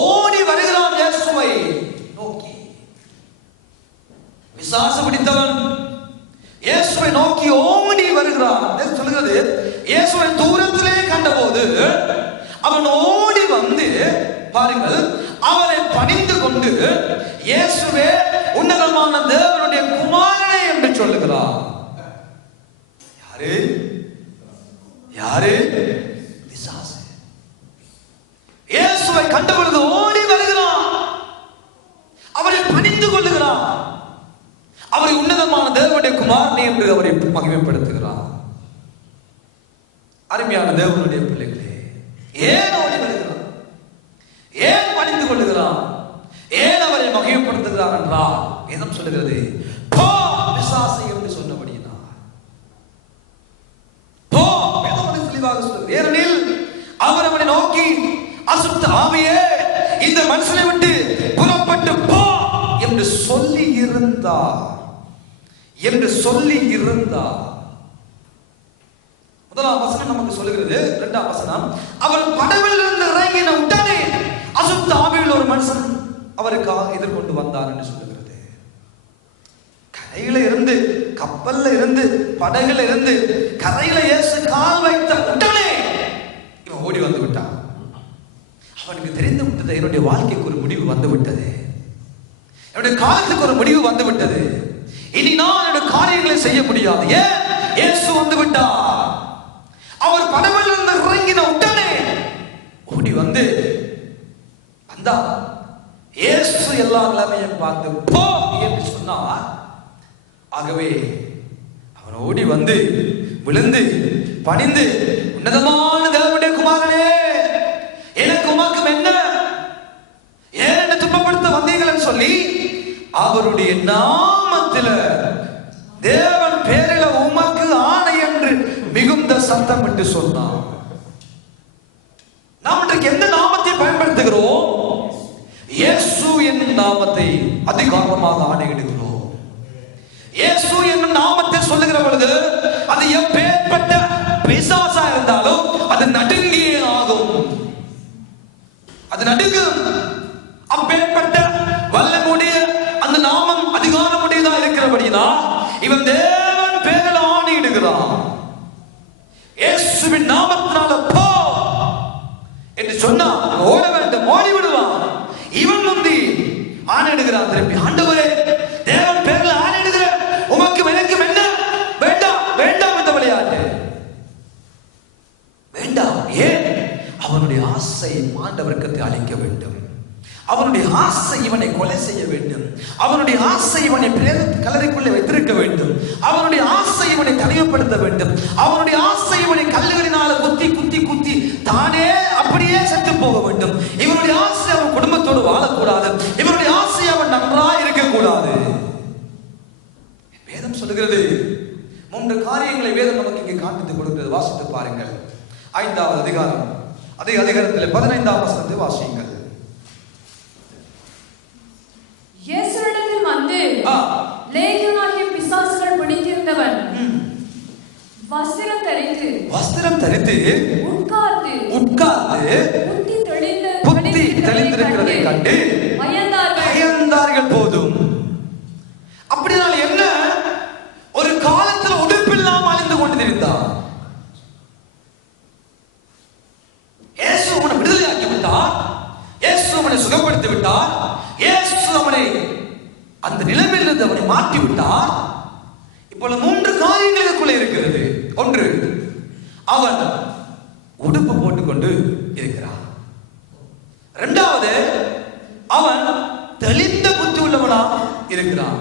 ஓடி வருகிறான் இயேசுவை நோக்கி. பிசாசு பிடித்தவன் இயேசுவை நோக்கி ஓடி வருகிறான். சொல்லுகிறது, இயேசுவை தூரத்திலே கண்டபோது அவன் ஓடி வந்து பாருங்கள், அவரை பணிந்து கொண்டு, இயேசுவே, உன்னதமான தேவனுடைய குமாரனே என்று சொல்லுகிறார். யாரு? யாரு? பிசாசு. இயேசுவை கண்டபொழுது ஓடி வருகிறான், அவரை பணிந்து கொள்ளுகிறான், அவரை உன்னதமான தேவனுடைய குமாரனே என்று அவரை மகிமைப்படுத்துகிறார். அருமையான தேவனுடைய பிள்ளைகளே, ஏன் ஓடி வருகிறான்? ஏன் பணிந்து கொள்ளுகிறான்? ஏன் அவரை மகிமைப்படுத்துகிறார் என்றால் வேதம் சொல்லுகிறது, போ பிசாசு என்று சொன்னபடியினார். போ, வேதம் தெளிவாக சொல்லுகிறது. ஏனெனில் அவர் இருந்தார் என்று சொல்லி இருந்தார். முதலாம் வசனம் நமக்கு சொல்லுகிறது. இரண்டாம் வசனம், அவர் படவில் இருந்து இறங்கின உடனே அசுத்த ஆவியில் ஒரு மனுஷன் அவருக்காக எதிர்கொண்டு வந்தார் என்று சொல்லுகிறது. கரையில இருந்து, கப்பல்ல இருந்து, படகுல இருந்து கரையில இயேசு கால் வைத்த உடனே இவன் ஓடி வந்து விட்டான். அவனுக்கு தெரிந்து விட்டது, என்னுடைய வாழ்க்கைக்கு ஒரு முடிவு வந்து விட்டது, என்னுடைய காலத்துக்கு ஒரு முடிவு வந்து விட்டது, இனி நான் என்னுடைய காரியங்களை செய்ய முடியாது. ஏன்? இயேசு வந்து விட்டார். அவர் படவில் இருந்து இறங்கின உடனே ஓடி வந்து வந்தா. இயேசு எல்லா நிலைமையும் பார்த்து போ என்று சொன்னார். ஆகவே அவன் ஓடி வந்து விழுந்து பணிந்து, உன்னதமான தேவனுடைய குமாரனே, எனக்கு உமக்கு என்ன, ஏன் என்ன துன்பப்படுத்த வந்தீங்கன்னு சொல்லி அவருடைய நாமத்தில், தேவன் பேரில உமக்கு ஆணை என்று மிகுந்த சத்தம் விட்டு சொன்னார். நாம் இன்றைக்கு எந்த நாமத்தை பயன்படுத்துகிறோம்? இயேசு என்னும் நாமத்தை அதிகாரமாக ஆணையிடுகிறோம். இயேசு என்னும் நாமத்தை சொல்லுகிற பொழுது அது எப்பேற்பட்ட பிசாசா இருந்தாலும் அது நடுங்கியே ஆகும், அது நடுங்கும். அப்பேற்பட்ட வல்லமுடைய அந்த நாமம் அதிகாரமுடையதா இருக்கிறபடினா இவன் தேவன் பேரில் ஆணையிடுகிறான். இயேசுவின் நாமத்தினால போ என்று சொன்னா ஓட வேண்டும், ஓடி விடுவான். இவன் முந்தி ஆணையிடுகிறான். திருப்பி, ஆண்டவரே, தேவன் பேரில் ஆணையிடுகிற உமக்கு எனக்கும் என்ன, வேண்டாம் வேண்டாம் என்ற விளையாட்டு வேண்டாம். ஏன்? அவனுடைய ஆசை ஆண்டவருக்கு அளிக்க வேண்டும், அவனுடைய ஆசை இவனை கொலை செய்ய வேண்டும், அவனுடைய ஆசை இவனை கல்லறைக்குள்ளே வைத்திருக்க வேண்டும், அவனுடைய ஆசை இவனை தனிமைப்படுத்த வேண்டும், அவனுடைய ஆசை இவனை கல்லுகளினால குத்தி குத்தி குத்தி தானே அப்படியே செத்து போக வேண்டும். இவனுடைய ஆசை அவன் குடும்பத்தோடு வாழக்கூடாது, இவனுடைய ஆசை அவன் நன்றாக இருக்கக்கூடாது. வேதம் சொல்லுகிறது 3 காரியங்களை வேதம் நமக்கு இங்கே காண்பித்துக் கொடுக்கிறது. வாசித்து பாருங்கள். 5வது அதிகாரம், அதே அதிகாரத்தில் 15ஆம் வசனத்தை வாசியுங்கள். இயேசுவிடத்தில் வந்து லேகியோனாகிய பிசாசுகள் பிடித்திருந்தவன் வஸ்திரம் தரித்து உட்கார்ந்து புத்தி தெளிந்திருக்கிறதை கண்டு பயந்தார்கள். போதும். அப்படினால் என்ன? ஒரு காலத்தில் உடுப்பில்லாமல் அழிந்து கொண்டிருந்தான். இயேசு அவனை விடுதலையாக்கி விட்டார், இயேசு அவனை சுகப்படுத்தி விட்டார், இயேசு அவனை அந்த நிலைமையிலிருந்து அவனை மாற்றி விட்டார். இப்பொழுது 3 காரியங்கள் இதுக்குள்ளே இருக்கிறது. ஒன்று, அவன் உடுப்பு போட்டுக்கொண்டு இருக்கிறான். 2வது, அவன் தெளிந்த புத்தி உள்ளவனா இருக்கிறான்.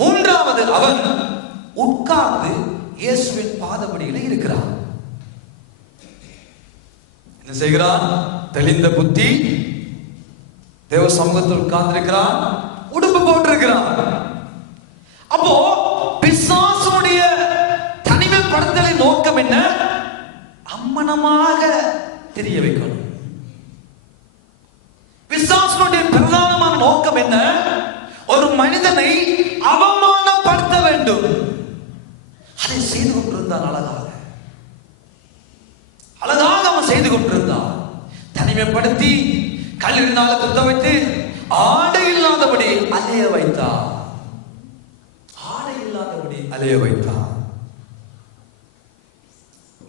3வது, அவன் உட்கார்ந்து இயேசுவின் பாதபடியில இருக்கிறான். என்ன செய்கிறான்? தெளிந்த புத்தி, தேவ சமூகத்தில் உட்கார்ந்து இருக்கிறான், உடுப்பு போட்டிருக்கிறான். அப்போ பிசாசுடைய தனிமைப்படுத்தலின் நோக்கம் என்ன? அம்மனமாக தெரிய வைக்கணும். பிசாசுடைய பிரதானமான நோக்கம் என்ன? ஒரு மனிதனை அவமானப்படுத்த வேண்டும். அதை செய்து கொண்டிருந்தான். அழகாக அவன் செய்து கொண்டிருந்தான். தனிமைப்படுத்தி கல்லினால குத்த வைத்து ஆடை இல்லாதபடி அலைய வைத்தான்.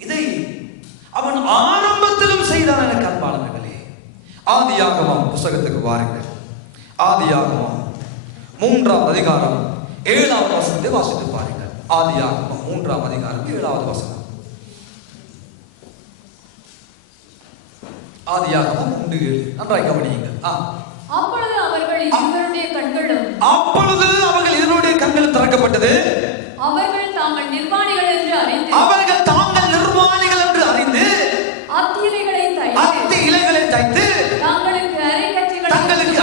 இதை அவன் ஆரம்பத்திலும் செய்தான். எனக்கு அன்பானவர்களே, ஆதியாகமம் புத்தகத்துக்கு வாருங்கள். ஆதியாகமம் 3ஆம் அதிகாரம் 7வது வசனத்தை வாசித்து பாருங்கள். ஆதியாகமம் 3ஆம் அதிகாரம் 7வது வசனம். ஆதியாகமம் 3:7. நன்றாய் கவனியுங்கள். அப்பொழுது அவர்கள் இருவருடைய கண்களும் திறக்கப்பட்டது. அவர்கள் தாங்கள் நிர்வாணிகள் என்று அறிந்து அத்தி இலைகளை தைத்து தங்களுக்கு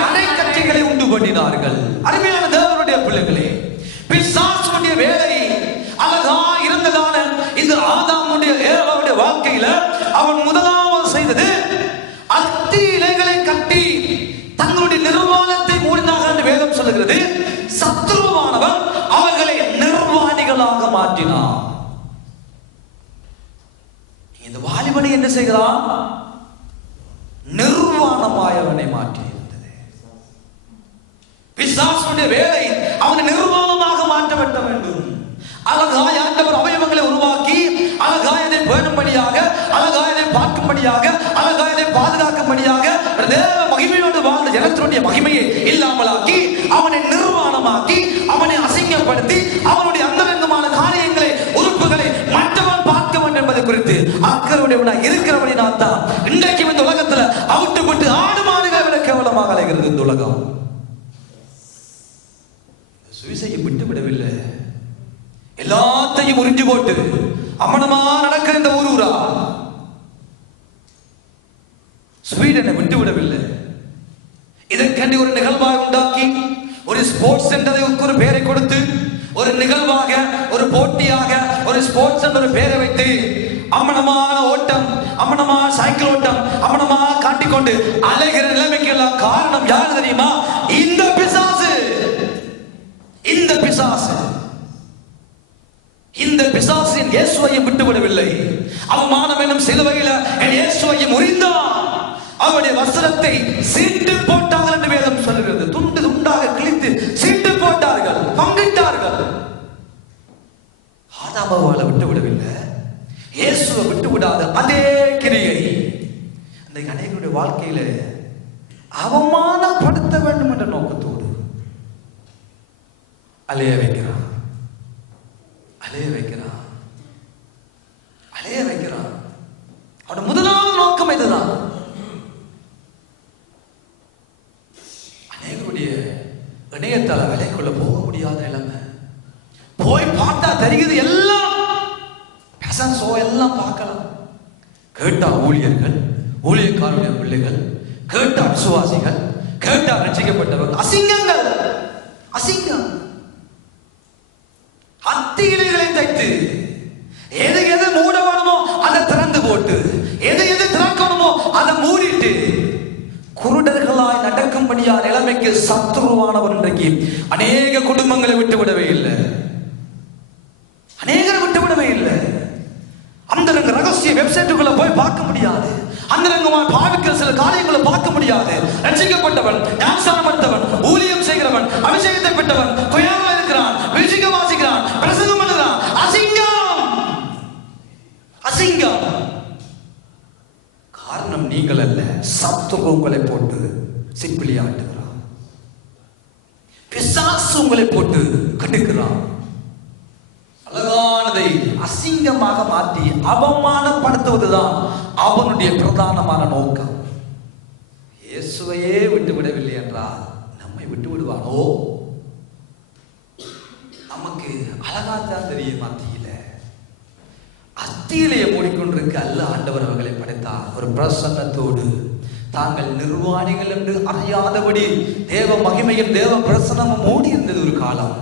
அரைக்கச்சைகளை உண்டு பண்ணினார்கள். அருமையான தேவனுடைய பிள்ளைகளே, பிசாசுடைய வேலை அழகா இருந்ததான இந்த ஆதாமுடைய ஏவாளுடைய வாழ்க்கையில அவன் முதலாவது செய்தது அத்தி இலைகளை கட்டி தங்களுடைய நிர்வாணத்தை மூடினார்கள் என்று வேதம் சொல்லுகிறது. சத்ரு நிர்வாணமாக மாற்றினான். இந்த வாலிபனை என்ன செய்கிறான்? நிர்வாணமாய் அவனை மாற்றி இருந்தது. பிசாசுடைய வேலை அவனை நிர்வாணமாக மாற்ற வெட்ட வேண்டும். அழகாய் ஆண்டவர் அவயவங்களை உருவாக்கி அழகாயதை பேணும்படியாக, அழகாயதை பார்க்கும்படியாக, அழகாயதை பாதுகாக்கும்படியாக தேவ மகிமையோடு வாழ்ந்த ஜனத்தினுடைய மகிமையை இல்லாமலாக்கி அவனை நிர்வாணமாக்கி அவனை அசிங்கப்படுத்தி அவனுடைய அந்தரங்கமான காரியங்களை, உறுப்புகளை மற்றவன் பார்க்க வேண்டும் என்பதை குறித்து அக்கறையுடையவனாய் இருக்கிறவனாய் தான் இன்றைக்கு இந்த உலகத்துல அவுட்டுப்பட்டு ஆடு மாடுகளை விட கேவலமாக அலைகிறது இந்த உலகம். சுவிசையை விட்டு விடவில்லை, எல்லாத்தையும் உறிஞ்சு போட்டு அமனமா நடக்கிற இந்த ஊரா ஸ்வீடனை விட்டு விடவில்லை. இதற்கண்டி ஒரு நிகழ்வாக உண்டாக்கி ஒரு ஸ்போர்ட்ஸ் சென்டரை ஒரு பெயரை கொடுத்து ஒரு நிகழ்வாக, ஒரு போட்டியாக, ஒரு ஸ்போர்ட்ஸ் என்ற ஒரு பெயரை வைத்து அமனமான ஓட்டம், அமனமான சைக்கிள் ஓட்டம், அமனமா காட்டிக்கொண்டு அலைகிற நிலைமைக்கு எல்லாம் காரணம் யாரு தெரியுமா? இந்த பிசாசு. இந்த பிசாசு, இந்த பிசாசின் இயேசுவையும் விட்டுவிடவில்லை. அவமானம் என்னும் சிலுவையில் என் இயேசுவையும் முறிந்தான். அவருடைய வஸ்திரத்தை சீட்டு போட்டார்கள் என்று வேதம் சொல்லுகிறது. துண்டு துண்டாக கிழித்து சீட்டு போட்டார்கள், பங்கிட்டார்கள். ஆதாமாவால விட்டுவிடவில்லை, இயேசுவை விட்டுவிடாத அதே கிரியை அந்த அநேகருடைய வாழ்க்கையில அவமானப்படுத்த வேண்டும் என்ற நோக்கத்தோடு அலைய வைக்கிறான், அலைய வைக்கிறான், அலைய வைக்கிறான். அவன் முதலாவது நோக்கம் இதுதான். அநேகருடைய இணையத்தால விலைக்குள்ள போக முடியாத நிலைமை. போய் பார்த்தா தெரியுது, எல்லாம் பேஷன் ஷோ எல்லாம் பார்க்கலாம். கேட்டா ஊழியர்கள், ஊழியக்காரருடைய பிள்ளைகள், கேட்டா விசுவாசிகள், கேட்டா ரட்சிக்கப்பட்டவர்கள், அசிங்கங்கள், அசிங்கம். அத்தி இலைகளை தைத்து எது எது மூட வேணுமோ அதை திறந்து போட்டு, எது எது திறக்கணுமோ அதை மூடிட்டு குருடர்களாய் நடக்கும்படியா நிலைமைக்கு சத்துருவானவர் இன்றைக்கு அநேக குடும்பங்களை விட்டு விடவே இல்லை, அநேகரை விட்டு விடவே இல்லை. அந்த ரகசிய வெப்சைட்டுக்குள்ள போய் பார்க்க முடியாது, அந்த பாவிக்கிற சில காரியங்களை பார்க்க முடியாது. ரட்சிக்கப்பட்டவன், ஞானஸ்நானம் எடுத்தவன், ஊழியம் செய்கிறவன், அபிஷேகத்தை பெற்றவன், துயரமா இருக்கிறான், விசிக வாசிக்கிறான், பிரசங்கம் பண்ணுகிறான். அசிங்கம், அசிங்கம். காரணம் நீங்கள் அல்ல, சத்துரு உங்களை போட்டு சிப்பிலி ஆட்டுகிறான், பிசாசு உங்களை போட்டு கெடுக்கிறான். அழகானதை அசிங்கமாக மாற்றி அவமானப்படுத்துவதுதான் அவனுடைய பிரதானமான நோக்கம். இயேசுவையே விட்டு விடவில்லை என்றால் நம்மை விட்டு விடுவானோ? நமக்கு அழகாத்தான் தெரியும். அத்தியிலேயே மூடிக்கொண்டிருக்க அல்ல ஆண்டவர் அவர்களை படைத்தார். ஒரு பிரசன்னத்தோடு தாங்கள் நிர்வாணிகள் என்று அறியாதபடி தேவ மகிமையும் தேவ பிரசன்னமும் மூடி இருந்தது ஒரு காலம்.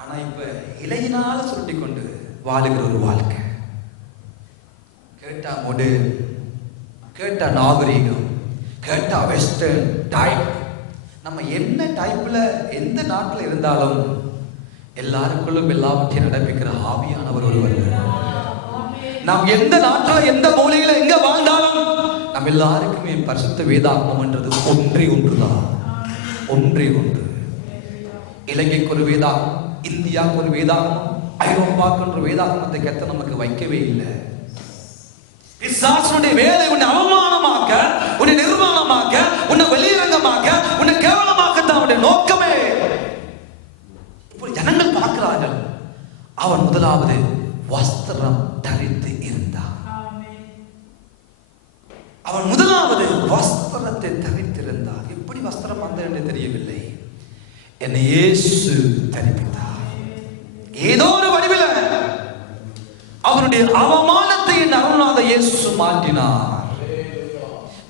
ஆனா இப்ப இலையினால சுருட்டி கொண்டு வாழுகிற ஒரு வாழ்க்கை. கேட்டா மொடு, கேட்டா நாகரீகம், கேட்டா வெஸ்டர்ன் டைப். நம்ம என்ன டைப்ல எந்த நாட்டில் இருந்தாலும் எல்லாருக்குள்ளும் எல்லாவற்றையும் நடப்பிக்கிற ஆவியானவர் ஒருவர். நாம் எந்த நாட்டில் எந்த மூலையில எங்க வாழ்ந்தாலும் நம்ம எல்லாருக்குமே பரிசுத்த வேதாகமம் என்றது ஒன்றே ஒன்றுதான், ஒன்றே ஒன்று. இலங்கைக்கு ஒரு வேதாகமம், இந்தியாவுக்கு ஒரு வேதாகமம், ஐரோப்பாவுக்கு ஒரு வேதாகமத்தை கத்த நமக்கு வைக்கவே இல்லை. பிசாசுடைய வேலை உன்னை அவமானமாக்க, உன்னை நிர்வாணமாக்க, உன்னை வெளியரங்கமாக்க, உன்னை கேவலமாக்கத்தான் அவனுடைய நோக்கமே. ஜனங்கள் பார்க்கிறார்கள், அவன் முதலாவது வஸ்திரம் தரித்து இருந்தான். அவன் முதலாவது வஸ்திரத்தை தரித்திருந்தான். எப்படி வஸ்திரம் வந்தது என்று தெரியவில்லை. என்னை இயேசு தரிப்பித்தார். ஏதோ ஒரு வடிவில் அவனுடைய அவமானத்தை அருள்நாத இயேசு மாற்றினார்.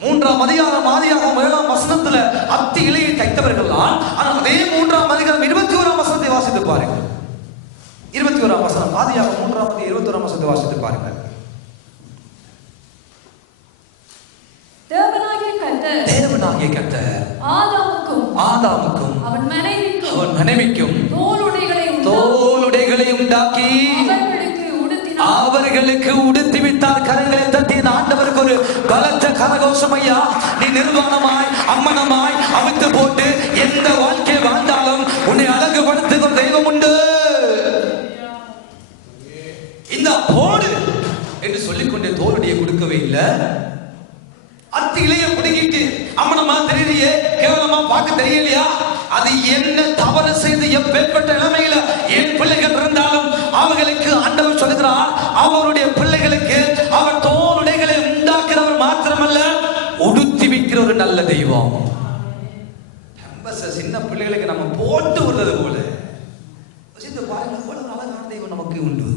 3ஆம் அதிகாரம் ஆதியாகமம் 7ஆம் வசனத்துல அத்தி இலையை தைத்தவர்கள். அதே 3ஆம் அதிகாரம் 21ஆம் வசனத்தை வாசித்து பாருங்கள். 21ஆம் வசனம், ஆதியாகமம் 3ஆம் அதிகாரம் 21ஆம் வசனத்தை வாசித்து பாருங்கள். தேவனாகிய கர்த்தர் ஆதாமுக்கும் அவன் மனைவிக்கும் தோலுடைகளையும் உண்டாக்கி அவர்களுக்கு உடுத்திவித்தார். கரங்களை தட்டி ஆண்டவருக்கு ஒரு பலத்த கரகோஷம். ஐயா, நீ நிர்வாணமாய் அம்மனமாய் அவித்து போட்டு எந்த வாழ்க்கை வாழ்ந்தாலும் உன்னை அழகுபடுத்துகிற தெய்வம் உண்டு. இந்த போடு என்று சொல்லிக்கொண்டே தோளுடைய கொடுக்கவே இல்லை. அத்தியிலேயே குடுங்கிட்டு அம்மனமா தெரியலையே, கேவலமா பார்க்க தெரியலையா, அது என்ன தவறு செய்து எப்பேற்பட்ட நிலைமையில என் பிள்ளைகள் இருந்தாலும் அவர்களுக்கு ஆண்டவர் சொல்லுகிறார், அவருடைய பிள்ளைகளுக்கு அவர் தோளுடைகளை உண்டாக்குறவர் மாத்திரமல்ல, உடுத்தி வைக்கிற ஒரு நல்ல தெய்வம். சின்ன பிள்ளைகளுக்கு நம்ம போட்டு விடுறது போல அழகான தெய்வம் நமக்கு உண்டு.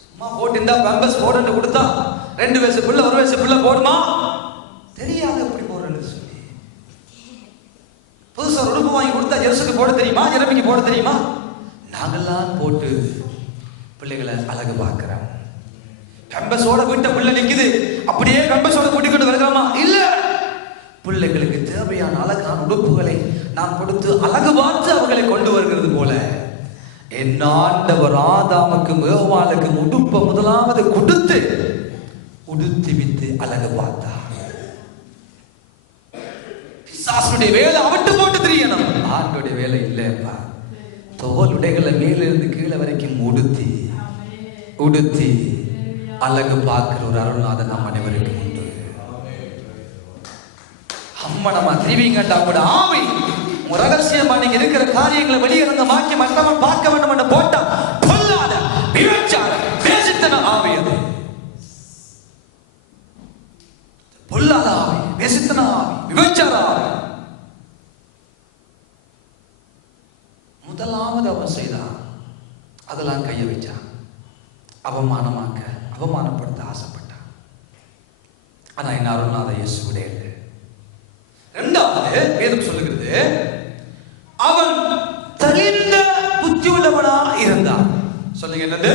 சும்மா போட்டு இருந்தா பம்பஸ் போட்டு கொடுத்தா 2 வயசு பிள்ளை 1 வயசு பிள்ளை போடுமா? தெரியாது எப்படி போடுறேன்னு சொல்லி. புதுசா உடுப்பு வாங்கி கொடுத்தா எருசுக்கு போட தெரியுமா, எரமிக்கு போட தெரியுமா? நாங்கெல்லாம் போட்டு பிள்ளைகளை அழகு பார்க்கிறோம். கம்பஸோட வீட்டை பிள்ளை நிக்குது, அப்படியே கம்பஸோட கூட்டிக்கொண்டு வருகிறோமா? இல்ல, பிள்ளைகளுக்கு தேவையான அழகான உடுப்புகளை நான் கொடுத்து அழகு பார்த்து அவர்களை கொண்டு வருகிறது போல என் ஆண்டவர் ஆதாமுக்கு ஏவாளுக்கு உடுப்பை முதலாவது கொடுத்து உடுத்தி வித்து அழகு பார்த்தார். பிசாசுடைய வேலை அவட்டு போட்டு தெரியணும், ஆண்டோடைய வேலை இல்லப்பா. தோல் உடைகளை மேலிருந்து கீழே வரைக்கும் உடுத்தி உடுத்தி அழகு பார்க்கிற ஒரு அருள்நாதன் நம்ம அனைவருக்கும் உண்டு. அம்மனமா திரிவீங்கண்டா கூட ஆவி ரகசியமா நீங்க இருக்கிற காரியங்களை வெளியிறங்க மாக்கி மற்றவன் பார்க்க வேண்டும் என்று போட்டா பொல்லாத விபச்சார வேசித்தன ஆவி. அது பொல்லாத ஆவி, வேசித்தன ஆவி, விபச்சார ஆவி. முதலாவது அவன் செய்தான், அதெல்லாம் கைய வச்சான். அவமானமாக்க, அவமானப்படுத்த ஆசைப்பட்டான். ஆனா என்ன அருள்நாத இயேசு விடையில. இரண்டாவது வேதம் சொல்லுகிறது, அவன் தெளிந்த புத்தி உள்ளவனா இருந்தான். சொல்லுங்க என்னது?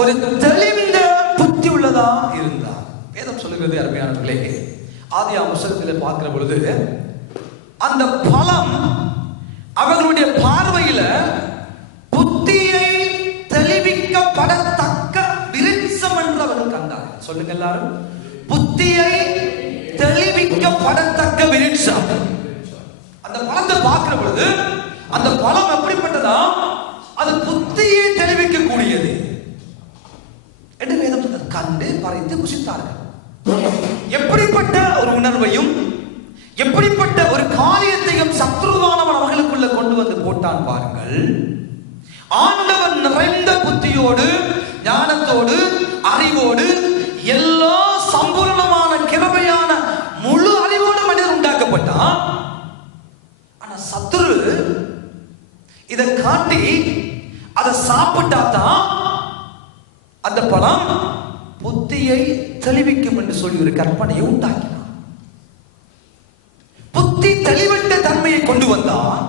ஒரு தெளிந்த புத்தி உள்ளதா இருந்தான். வேதம் சொல்லுகிறது அருமையானவர்களே, ஆதியாகம புத்தகத்தில் பார்க்கிற பொழுது அந்த பழம் அவர்களுடைய பார்வையில புத்தியை தெளிவிக்கப்படத்தக்க விருட்சம் என்று அவர்கள் கண்டார்கள். சொல்லுங்க எல்லாரும், புத்தியை தெளிவிக்கப்படத்தக்க விருட்சம். அந்த பழத்தை பார்க்கிற பொழுது அந்த பழம் எப்படிப்பட்டதா? அது புத்தியை தெளிவிக்க கூடியது என்று வேதம் கண்டு பறித்து புசித்தார்கள். எப்படிப்பட்ட ஒரு உணர்வையும் எப்படிப்பட்ட ஒரு காரியத்தையும் சத்ருவானவன் அவர்களுக்குள்ள கொண்டு வந்து போட்டான் பாருங்கள். ஆண்டவன் நிறைந்த புத்தியோடு, ஞானத்தோடு, அறிவோடு, எல்லா சம்பூர்ணமான கிருபையான முழு அறிவோடு மனிதன் உண்டாக்கப்பட்டான். ஆனா சத்துரு இதை காட்டி அதை சாப்பிட்டாதான் அந்த பழம் புத்தியை தெளிவிக்கும் என்று சொல்லி ஒரு கற்பனையை உண்டாக்கினான். புத்தி தெளிவற்ற தன்மையை கொண்டு வந்தான்,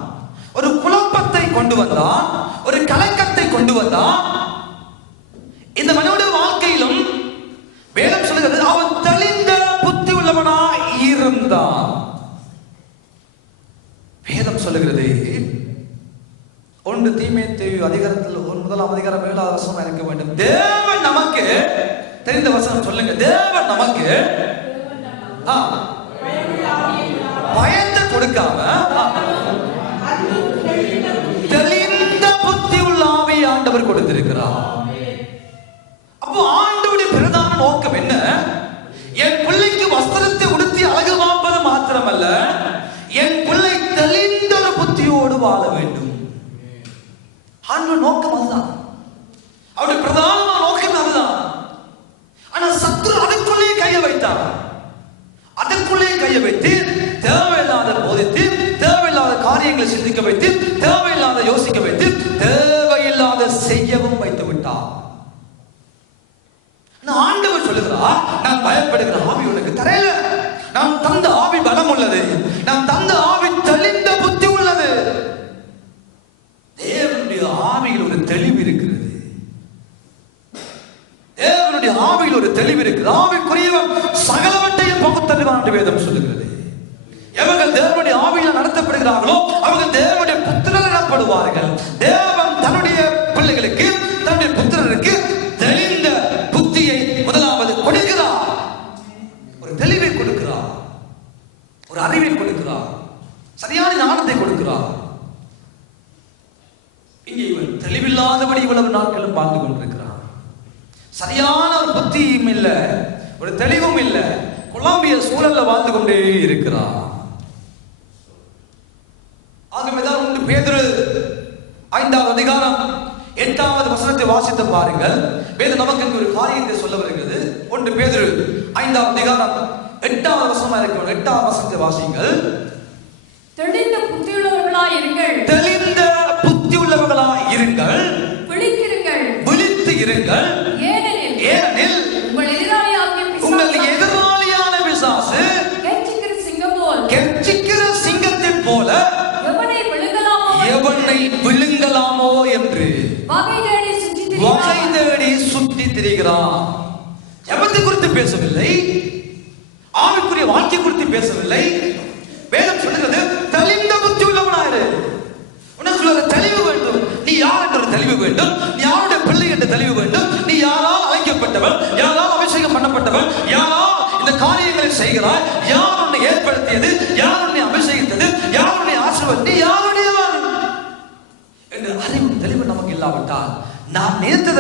ஒரு குழப்பத்தை கொண்டு வந்தான், ஒரு கலக்கத்தை கொண்டு வந்தான். இந்த மனிதனுடைய வாழ்க்கையிலும் வேதம் சொல்லுகிறது, அவன் தெளிந்த புத்தி உள்ளவனாய் இருந்தான். வேதம் சொல்லுகிறது 1 தீமோத்தேயு அதிகாரத்தில் 1 அதிகாரம் 7வது வசனம் இருக்க வேண்டும். தேவன் நமக்கு தெரிந்த வசனம் சொல்லுங்க. தேவன் நமக்கு பயத்தை கொடுக்காம தெளிந்த புத்தி உள்ள ஆவியை ஆண்டவர் கொடுத்திருக்கிறார். அப்போ ஆண்டவருடைய பிரதான நோக்கம் என்ன? என் பிள்ளைக்கு வஸ்திரத்தை உடுத்தி அழகு பார்ப்பது மாத்திரமல்ல, என் பிள்ளை தெளிந்த ஒரு புத்தியோடு வாழ வேண்டும். ஆண்டவர் நோக்கம் அதுதான், அவருடைய பிரதான நோக்கம் அதுதான். ஆனா சத்துரு அதுக்குள்ளே கையை வைத்தான். அதுக்குள்ளே கையை வைத்து தேவையில்லாத போதித்து, தேவையில்லாத காரியங்களை சிந்திக்க வைத்து, தேவையில்லாத யோசிக்க வைத்து, தேவையில்லாத செய்யவும் வைத்து விட்டான். ஆண்டவர் சொல்லுகிறார், நான் பயப்படுகிற ஆவி உனக்கு தரையில. நான் தந்த ஆவி பலம் உள்ளது, நான் தந்த ஆவி தெளிந்த புத்தி உள்ளது. தேவனுடைய ஆவியில் ஒரு தெளிவு இருக்கிறது. தேவனுடைய ஆவியில் ஒரு தெளிவு இருக்கிறது. ஆவிக்குரியவன் சகலவற்றையும் பகுத்தறிவான் என்று வேதம் சொல்லுகிறது. எவர்கள் தேவனுடைய ஆவியில் நடத்தப்படுகிறார்களோ அவர்கள் தேவனுடைய புத்திரர் எனப்படுவார்கள். தேவன் இங்கே இவன் தெளிவில்லாதபடி இவ்வளவு நாட்களும் வாழ்ந்து கொண்டிருக்கிறான். சரியான ஒரு புத்தியும் இல்லை, ஒரு தெளிவும் இல்லை, குழம்பிய சூழல்ல வாழ்ந்து கொண்டே இருக்கிறான். ஆகவேதான் 1 பேதுரு 5வது அதிகாரம் 8வது வசனத்தை வாசித்து பாருங்கள். வேதம் நமக்கு இங்கு ஒரு காரியத்தை சொல்ல வருகிறது. 1 பேதுரு 5வது அதிகாரம் 8வது வசனமா இருக்கும். 8வது வசனத்தை வாசிங்கள். தெளிந்த புத்தியுள்ளவர்களாய் இருங்கள். தெளிந்த புத்தியுள்ளவர்களாய் இருங்கள். விழித்திருங்கள். விழித்து இருங்கள். ஏனெனில் உங்கள் எதிராளியான பிசாசு கெர்ச்சிக்கிற சிங்கத்தைப் போல எவனை விழுங்கலாமோ என்று வகை தேடி சுற்றி திரிகிறான். எவத்தை குறித்து பேசவில்லை, ஆவிக்குரிய வாழ்க்கை குறித்து பேசவில்லை. வேதம் சொல்லுகிறது தெளிந்த புத்தி உள்ளவனாயிரு. உனக்கு சொல்லுகிற தெளிவு வேண்டும். நீ யார் என்ற தெளிவு வேண்டும். நீ யாருடைய பிள்ளை என்ற தெளிவு வேண்டும். நீ யாரால் அழைக்கப்பட்டவன், யாரால் அபிஷேகம் பண்ணப்பட்டவன், யாரால் இந்த காரியங்களை செய்கிறாய், யார் உன்னை ஏற்படுத்தியது, யார் உன்னை அபிஷேகித்தது, யார் உன்னை ஆசீர்வதித்தது, நீ யாருடையவன் என்ற அறிவு தெளிவு நமக்கு இல்லாவிட்டால் நாம் நேர்த்தத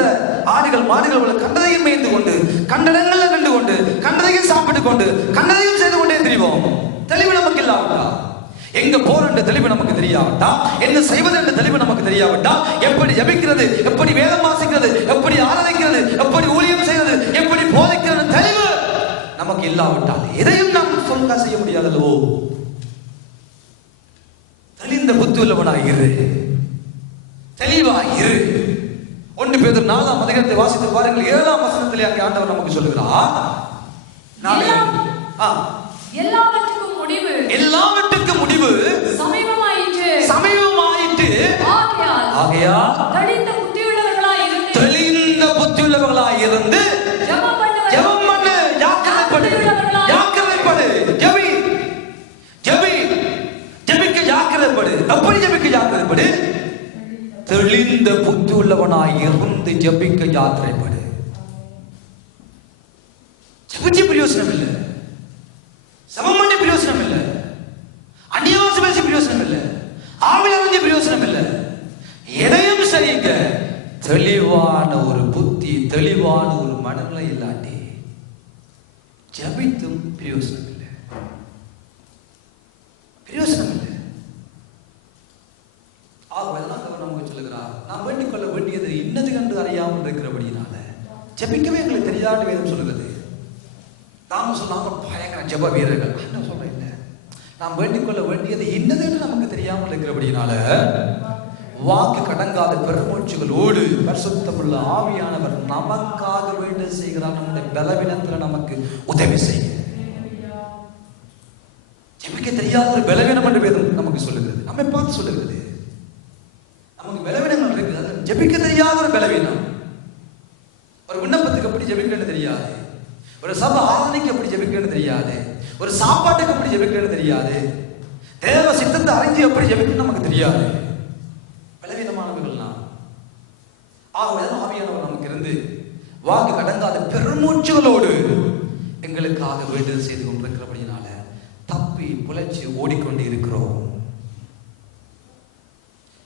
ஆடுகள் மாடுகள் கண்டதையும் மேய்ந்து கொண்டு கண்டனங்களை கண்டு கொண்டு கண்டதையும் சாப்பிட்டுக் கொண்டு கண்டதையும் செய்து கொண்டே தெரிவோம். தெளிவு நமக்கு இல்லாவிட்டால், எங்க போற என்ற தெளிவு நமக்கு தெரியாவிட்டா, என்ன செய்வது என்ற தெளிவு நமக்கு தெரியாவிட்டா, எப்படி ஜெபிக்கிறது, எப்படி வேதம் வாசிக்கிறது, எப்படி ஆராதிக்கிறது, எப்படி ஊழியம் செய்வது, எப்படி போதிக்கிறது தெளிவு நமக்கு இல்லாவிட்டால் எதையும் நாம் சொல்ல செய்ய முடியாதல்லவோ. தெளிந்த புத்தி உள்ளவனாய் இரு, தெளிவாய் இரு. 1 பேதுரு 4ஆம் அதிகாரத்தை வாசித்து பாருங்கள். 7ஆம் வசனத்திலே அங்கே ஆண்டவர் நமக்கு சொல்லுகிறார், எல்லாவற்றுக்கும் முடிவு சமீபமாயிற்று. ஆகையால் தெளிந்த புத்தியுள்ளவர்களாய் இருந்து ஜெபம் பண்ணு. ஜாக்கிரதைப்படு. ஜெபிக்க ஜாக்கிரதைப்படு. எப்படி ஜெபிக்க ஜாக்கிரதைப்படு? தெளிந்த புத்தி உள்ளவனாய் இருந்து ஜெபிக்க ஜாக்கிரதைப்படு. ஜெபிச்சு பிரயோசனம் இல்லை, சமம் பண்ணி பிரயோசனம் இல்லை, அந்நியாச பேசி பிரயோசனம் இல்லை, ஆவில அறிஞ்ச பிரயோசனம் இல்லை. எதையும் சரிங்க, தெளிவான ஒரு புத்தி, தெளிவான ஒரு மனநிலை இல்லாட்டி ஜபித்தும் பிரயோசனம் இல்லை, பிரயோசனம் இல்லை. ஆகவேதான் நமக்கு சொல்லுகிறார், நாம் வேண்டிக் கொள்ள வேண்டியது இன்னது கண்டு அறியாமல் இருக்கிறபடினால ஜபிக்கவே எங்களுக்கு தெரியாத வேதம் சொல்லுகிறது. நாம சொல்லாம பயங்கர ஜப வீரர்கள் என்ன சொல்றேன் இல்லை, நாம் வேண்டிக் கொள்ள வேண்டியது இன்னதுன்னு நமக்கு தெரியாமல் இருக்கிறபடினால வாக்கு கடங்காத பெருமூச்சுகளோடு பரிசுத்தமுள்ள ஆவியானவர் நமக்காக வேண்டியது செய்கிறார். நம்முடைய பலவீனத்தில் நமக்கு உதவி செய்ய ஜெபிக்க தெரியாத ஒரு பலவீனம் என்று வேதம் நமக்கு சொல்லுகிறது, நம்மை பார்த்து சொல்லுகிறது. நமக்கு பலவீனங்கள் இருக்குது, ஜெபிக்க தெரியாத ஒரு பலவீனம். ஒரு விண்ணப்பத்துக்கு எப்படி ஜெபிக்கணும்னு தெரியாது, ஒரு சபை ஆராதனைக்கு எப்படி ஜெபிக்கணும்னு தெரியாது, ஒரு சாப்பாட்டுக்கு எப்படி ஜெபிக்கணும்னு தெரியாது, தேவ சித்தத்தை அறிஞ்சு எப்படி ஜெபிக்கணும் நமக்கு தெரியாது. பலவீனமானவர்கள்லாம். ஆகவே ஆவியானவர் நமக்கு இருந்து வாக்கு கடங்காத பெருமூச்சுகளோடு எங்களுக்காக வேண்டுதல் செய்து கொண்டிருக்கிறபடினால தப்பி புலைச்சி ஓடிக்கொண்டு இருக்கிறோம்.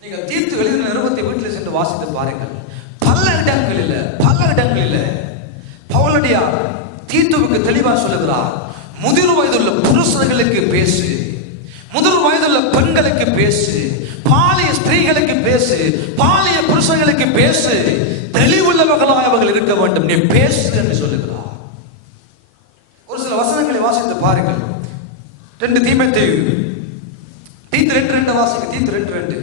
நீங்கள் தீர்த்து எழுதின நிருபத்தை வீட்டில் சென்று வாசித்து பாருங்கள். பல இடங்களில் பவுலடியார் தீத்துவுக்கு தெளிவாக சொல்லுகிறார், முதிர் வயதுள்ள புருஷர்களுக்கு பேசு, முதிர் வயதுள்ள பெண்களுக்கு பேசு, பாலிய ஸ்திரீகளுக்கு பேசு, பாலிய புருஷர்களுக்கு பேசு, தெளிவுள்ளவர்களாக அவர்கள் இருக்க வேண்டும், நீ பேசு என்று சொல்லுகிறார். ஒரு சில வசனங்களை வாசித்து பாருங்கள். 2 தீமோத்தேயு தீத்து 2:2 வாசிக்க. தீத்து 2:2.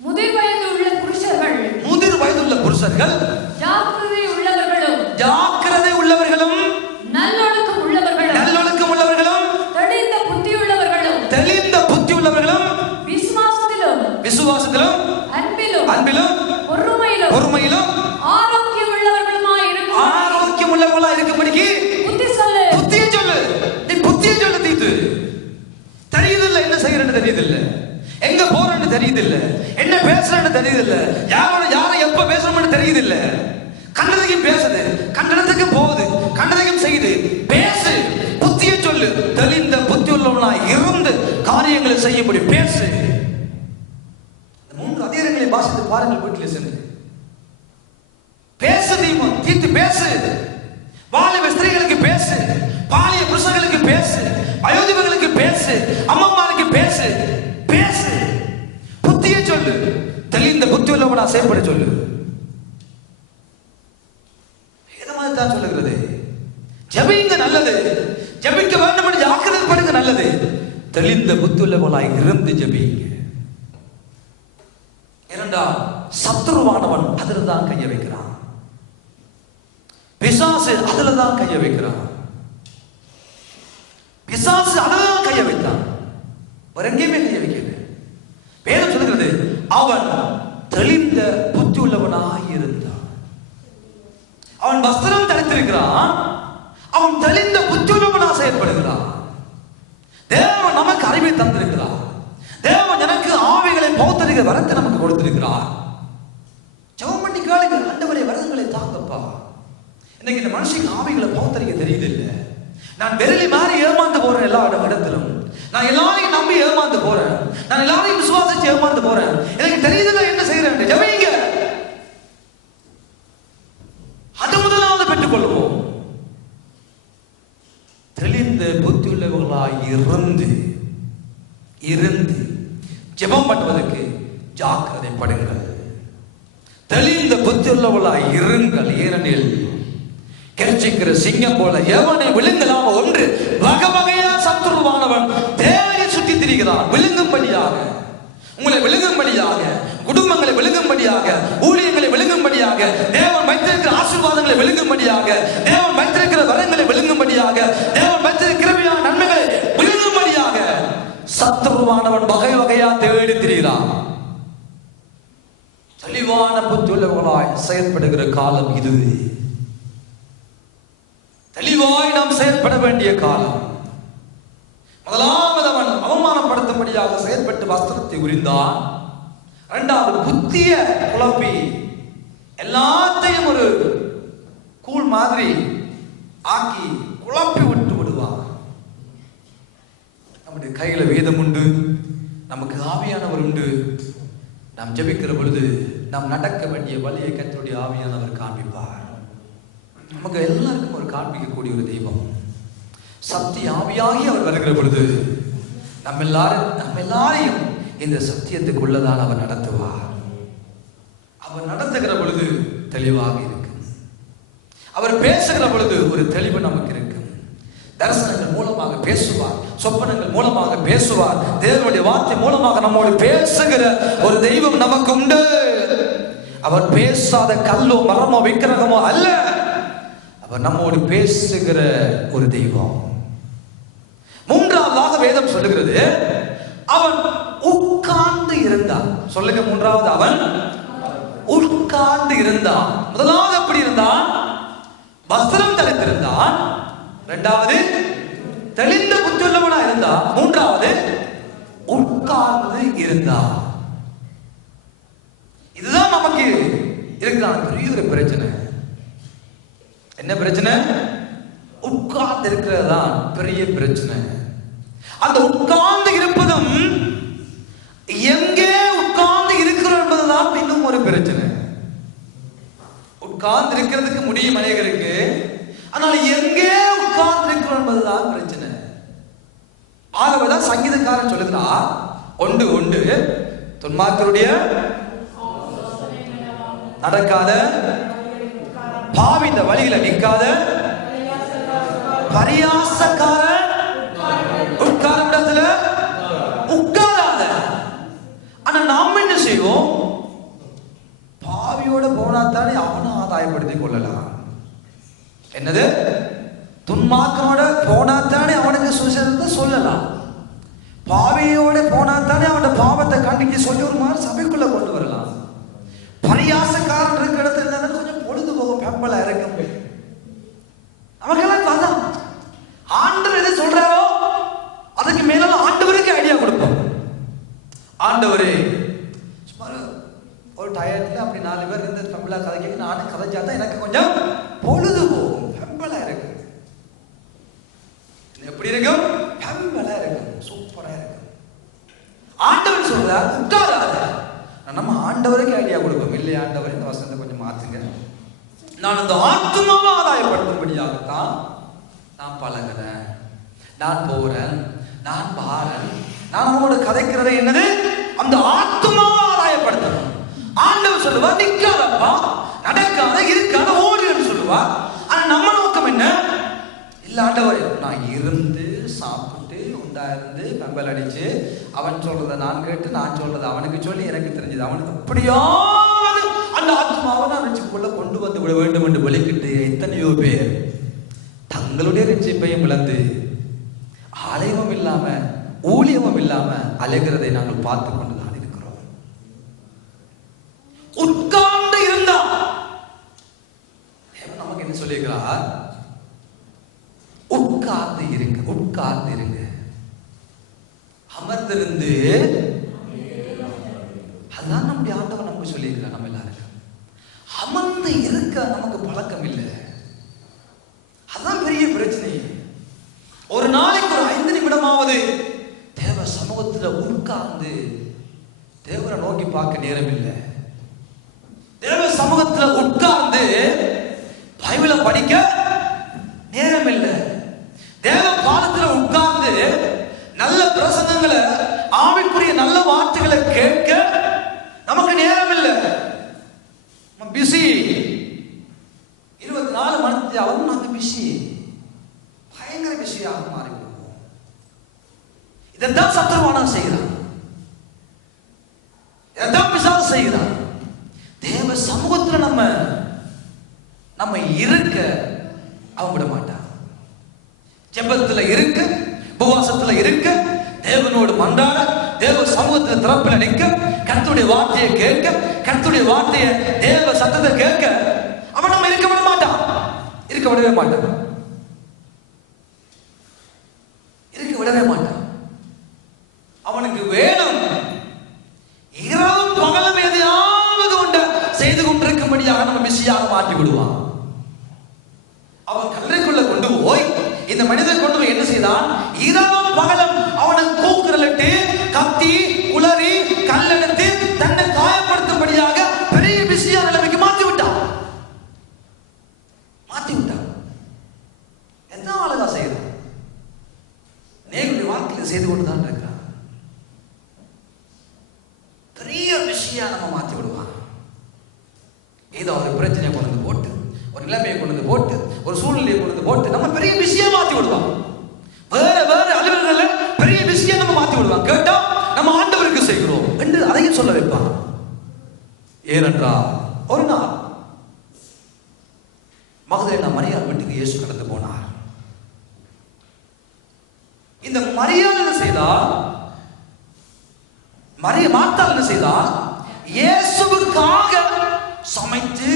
முதிர் வயதுள்ள புருஷர்கள் ஜாக்கிரதை உள்ளவர்களும் நல்லொழுக்கம் உள்ளவர்களும் தெளிந்த புத்தி உள்ளவர்களும் விசுவாசத்திலும் அன்பிலும் பொறுமையிலும் ஆரோக்கியம் உள்ளவர்களாய் இருக்கும்படிக்கு புத்தியை சொல்லு. நீ புத்தியை சொல்லு. தீத்து தெரியுதில்லை, என்ன செய்யறன்னு தெரியுதில்லை, எங்க போறன்னு தெரியுதில்லை, என்ன பேசுறன்னு தெரியுதில்லை, யாரை எப்ப பேசணும்னு தெரியுதில்லை. கண்டதையும் பேசுது, கண்டனத்துக்கும் போகுது, கண்டதையும் செய்யுது. பேசு, புத்தியை சொல்லு. தெளிந்த புத்தி உள்ளவனாய் இருந்து காரியங்களை செய்யும்படி பேசு. வாசித்து பாருங்கள் வீட்டில் சென்று. பேசு தீமோன், தீத்து பேசு. வாலிப ஸ்திரீகளுக்கு பேசு, பாலிய புருஷர்களுக்கு பேசு, வயோதிபர்களுக்கு பேசு, அம்மம்மாருக்கு பேசு. பேசு, புத்தியை சொல்லு, தெளிந்த புத்தி உள்ளவனா செயல்பட சொல்லு. தான் சொல்லுகிறது. ஜெபிங்க நல்லது, ஜெபிக்க வேண்டும் என்று ஜாக்கிரதைப்படுங்க நல்லது. தெளிந்த புத்தியுள்ளவனாய் இருந்து ஜெபிங்க. இரண்டாம், சத்துருவானவன் அதில் தான் கைய வைக்கிறான். பிசாசு அதில் தான் கைய வைக்கிறான். பிசாசு அதில் தான் கைய வைத்தான், வேற எங்கேயுமே கைய வைக்கல. வேதம் சொல்லுகிறது, அவன் தெளிந்த புத்தி உள்ளவனாய் இருந்தான். அவன் வஸ்திரம் தரித்திருக்கிறான், அவன் தெளிந்த புத்தியுள்ளவனாக செயல்படுகிறான். தேவன் நமக்கு அறிவை தந்திருக்கிறார். தேவன் எனக்கு ஆவிகளை பௌத்தரிக வரத்தை நமக்கு கொடுத்திருக்கிறார். ஜெபம் பண்ணி கேளுங்க, ஆண்டவரே வரங்களை தாங்கப்பா. இன்னைக்கு இந்த மனுஷனுக்கு ஆவிகளை பௌத்தரிக தெரியுது இல்ல. நான் வெறிலி மாதிரி ஏமாந்து போறேன் எல்லா இடத்திலும். நான் எல்லாரையும் நம்பி ஏமாந்து போறேன், நான் எல்லாரையும் விசுவாசிச்சு ஏமாந்து போறேன். எனக்கு தெரியுதுல என்ன செய்யறேன். ஜெபிங்க, அது முதலாவது பெற்றுக் கொள்வோம். தெளிந்த புத்தியுள்ளவர்களாய் இருந்து ஜெபம் பண்ணுவதற்கு ஜாக்கிரதைப்படுங்கள். தெளிந்த புத்தியுள்ளவர்களாய் இருங்கள். ஏனெனில் கெர்ச்சிக்கிற சிங்கம் போல எவனை விழுங்கலாம் ஒன்று வகை வகையா சத்துருவானவன் தேவையை சுற்றி திரிகிறான். விழுங்கும்படியாக, உங்களை விழுங்கும்படியாக, குடும்பங்களை விழுங்கும்படியாக, ஊழியங்களை விழுங்கும்படியாக, தேவன் வைத்திருக்கிற ஆசீர்வாதங்களை விழுங்கும்படியாக, தேவன் வைத்திருக்கிற வரங்களை விழுங்கும்படியாக, தேவன் வைத்திருக்கிற நன்மைகளை விழுங்கும்படியாக சத்துருவானவன் வகை வகையா தேடி திரிகிறான். தெளிவான புத்தியுள்ளவர்களாய் செயல்படுகிற காலம் இது. தெளிவாய் நாம் செயல்பட வேண்டிய காலம். முதலாவது அவன் அவமானப்படுத்தும்படியாக செயல்பட்டு வஸ்திரத்தை உரிந்தான். இரண்டாவது புத்திய குழப்பி எல்லாத்தையும் ஒரு கூழ் மாதிரி ஆக்கி குழப்பி விட்டு விடுவான். நம்முடைய கையில வேதம் உண்டு, நமக்கு ஆவியானவர் உண்டு. நாம் ஜெபிக்கிற பொழுது நாம் நடக்க வேண்டிய வழியை கர்த்தருடைய ஆவியானவர் காண்பிப்பார். நமக்கு எல்லாருக்கும் ஒரு காண்பிக்கக்கூடிய ஒரு தெய்வம். சத்திய ஆவியாகி அவர் வருகிற பொழுது நம்ம எல்லாரையும் இந்த சத்தியத்துக்குள்ளதான் அவர் நடத்துவார். அவர் நடத்துகிற பொழுது தெளிவாக இருக்கும். அவர் பேசுகிற பொழுது ஒரு தெளிவு நமக்கு இருக்கும். தரிசனங்கள் மூலமாக பேசுவார், சொப்பனங்கள் மூலமாக பேசுவார், தேவனுடைய வார்த்தை மூலமாக நம்மோடு பேசுகிற ஒரு தெய்வம் நமக்கு உண்டு. அவர் பேசாத கல்லோ மரமோ விக்கிரகமோ அல்ல, அவர் நம்மோடு பேசுகிற ஒரு தெய்வம். மூன்றாவதாக வேதம் சொல்லுகிறது, அவன் உட்கார்ந்து இருந்தான். சொல்லுங்க, மூன்றாவது அவன் உட்கார்ந்து இருந்தான். முதலாவது எப்படி இருந்தான்? வஸ்திரம் தரித்திருந்தான். இரண்டாவது தெளிந்த புத்தியுள்ளவனா இருந்தான். மூன்றாவது உட்கார்ந்து இருந்தான். இதுதான் நமக்கு இருக்கிற பெரிய ஒரு பிரச்சனை. என்ன பிரச்சனை? உட்கார்ந்து இருக்கிறது தான் பெரிய பிரச்சனை. அந்த உட்கார்ந்து இருப்பதும் எங்கே உட்கார்ந்து இருக்கிறோம் என்பதுதான் இன்னும் ஒரு பிரச்சனை. உட்கார்ந்து இருக்கிறதுக்கு முடியும் அநேகருக்கு, ஆனால் எங்கே உட்கார்ந்து இருக்கிறோம் என்பதுதான் பிரச்சனை. ஆகவேதான் சங்கீதக்காரன் சொல்லுகிறார், ஒன்று ஒன்று துன்மார்க்கருடைய நடக்காத, பாவிந்த வழியில நிற்காத, பரியாசக்காரன் உட்காரும் இடத்துல உட்காராத. ஆனா நாம் என்ன செய்வோம்? பாவியோட போனாத்தானே அவனை ஆதாயப்படுத்திக் கொள்ளலாம். என்னது? துன்மார்க்கனோட போனாத்தானே அவனுக்கு சுவிசேஷத்தை சொல்லலாம். பாவியோட போனாத்தானே அவனோட பாவத்தை கண்டிக்க சொல்லி ஒரு மாதிரி சபைக்குள்ள கொண்டு வரலாம். பரியாசக்காரன் இருக்கிற இடத்துல இருந்தாலும் கொஞ்சம் பொழுது போகும், பெம்பலா இருக்கும். நமக்கெல்லாம் அதான் ஆண்டவர் எதை சொல்றாரோ அதுக்கு மேல ஆண்டவருக்கு ஐடியா கொடுப்போம். ஆண்டவரே, ஒரு டயத்துல அப்படி 4 பேர் இருந்து பெம்பலா கதைக்க நானும் கதைச்சாதான் எனக்கு கொஞ்சம் பொழுது போகும், பெம்பலா இருக்கு. எப்படி இருக்கும்? பெம்பலா இருக்கும், சூப்பரா இருக்கும். ஆண்டவர் சொல்றார், உட்காராத, நம்ம ஆண்டவருக்கு ஐடியா கொடுப்போம். இல்லை ஆண்டவர், இந்த வசனத்தை கொஞ்சம் மாத்துங்க, நான் இந்த ஆத்துமாவை ஆதாயப்படுத்தும்படியாகத்தான் நான் பழகிறேன், நான் போறேன், நான் பாரன், நான் உங்களோட கதைக்கிறதே என்னது, அந்த ஆத்துமாவை ஆதாயப்படுத்தணும். ஆண்டவர் சொல்லுவா நிக்காதப்பா, நடக்காத, இருக்காத, ஓடுன்னு சொல்லுவா. ஆனா நம்ம நோக்கம் என்ன? இல்ல ஆண்டவர், நான் இருந்து சாப்பிட்டு உண்டாயிருந்து கம்பல் அடிச்சு அவன் சொல்றதை நான் கேட்டு நான் சொல்றதை அவனுக்கு சொல்லி எனக்கு தெரிஞ்சது அவனுக்கு அப்படியாவது அந்த ஆத்மாவை நான் ரட்சிப்புக்குள்ள கொண்டு வந்து விட வேண்டும் என்று வெளிக்கிட்டு எத்தனையோ பேர் தங்களுடைய ரட்சிப்பையும் இழந்து ஆலயமும் இல்லாம ஊழியமும் இல்லாம அலைகிறதை நாங்கள் பார்த்து கொண்டுதான் இருக்கிறோம். உட்கார்ந்து இருந்தா நமக்கு என்ன சொல்லியிருக்கிறார்? உட்கார்ந்து இருங்க, உட்கார்ந்து இருங்க. அமர்ந்திருந்து, அதுதான் நம்முடைய ஆண்டவர் நமக்கு சொல்லியிருக்கிறார். நம்ம எல்லாருக்கும் அமர்ந்து இருக்க நமக்கு பழக்கம் இல்லை. அதுதான் பெரிய பிரச்சனை. ஒரு நாளைக்கு ஒரு 5 நிமிடமாவது தேவ சமூகத்துல உட்கார்ந்து தேவரை நோக்கி பார்க்க நேரம் இல்லை. தேவ சமூகத்துல உட்கார்ந்து பைபிளை படிக்க நேரம் இல்லை. தேவ பாதத்துல உட்கார்ந்து நல்ல பிரசங்கங்களை, ஆவிக்குரிய நல்ல வார்த்தைகளை கேட்க நமக்கு நேரம் இல்லை. பிஸி 24 மணி நேரம் நாங்க பிஸி, பயங்கர பிஸியாக மாறி போவோம். இதைத்தான் சத்துருவான செய்கிறான், இதைத்தான் பிசாசு செய்கிறான். தேவ சமூகத்துல நம்ம இருக்க அவன் விட மாட்டான். ஜெபத்துல இருக்க, உபவாசத்துல இருக்க, தேவனோடு மன்றாட, தேவ சமூகத்துல திறப்பில் நிற்க, கர்த்தருடைய வார்த்தையை கேட்க, கர்த்தருடைய வார்த்தையை தேவ சத்தத்தை கேட்க அவன் நம்ம இருக்க விட மாட்டான். இருக்க விடவே மாட்டான், இருக்க விடவே மாட்டான். அவனுக்கு வேணும் இரவு பகலும் எதையாவது ஒன்றை செய்து கொண்டிருக்கும்படியாக நம்ம பிஸியாக மாற்றி விடுவான். அவன் கல்லறைக்குள்ள கொண்டு போய் இந்த மனிதன் கொண்டு போய் என்ன செய்தான்? இரவு பகலும் அவனை கூக்குரலிட்டு, கத்தி, உளறி, கல்லெடுத்து தன்னை காயப்படுத்தும்படியாக பெரிய பிஸியான நிலைமைக்கு மாற்றி விட்டான். எத்தனை ஆளுதா செய்யறான்? நேருடைய வாழ்க்கையில செய்து கொண்டுதான் இருக்கிறான். பெரிய பிஸியா நம்ம மாற்றி விடுவான். ஏதோ ஒரு பிரச்சனையை கொண்டு வந்து போட்டு, ஒரு நிலைமையை கொண்டு வந்து போட்டு, ஒரு சூழ்நிலையை கொண்டு வந்து போட்டு நம்ம பெரிய பிஸியா மாற்றி விடுவான். வேற வேற அலுவலகங்கள்ல பெரிய பிஸியா நம்ம மாற்றி விடுவான். கேட்டா நம்ம ஆண்டவருக்கு செய்கிறோம் என்று அதையும் சொல்ல வைப்பான். ஏனென்றால் ஒரு நாள் மகதலேனா மரியாள் வீட்டுக்கு இயேசு கடந்து போனார். இந்த மரியாள் என்ன செய்தார்? மார்த்தாள் என்ன செய்தார்? இயேசுவுக்காக சமைத்து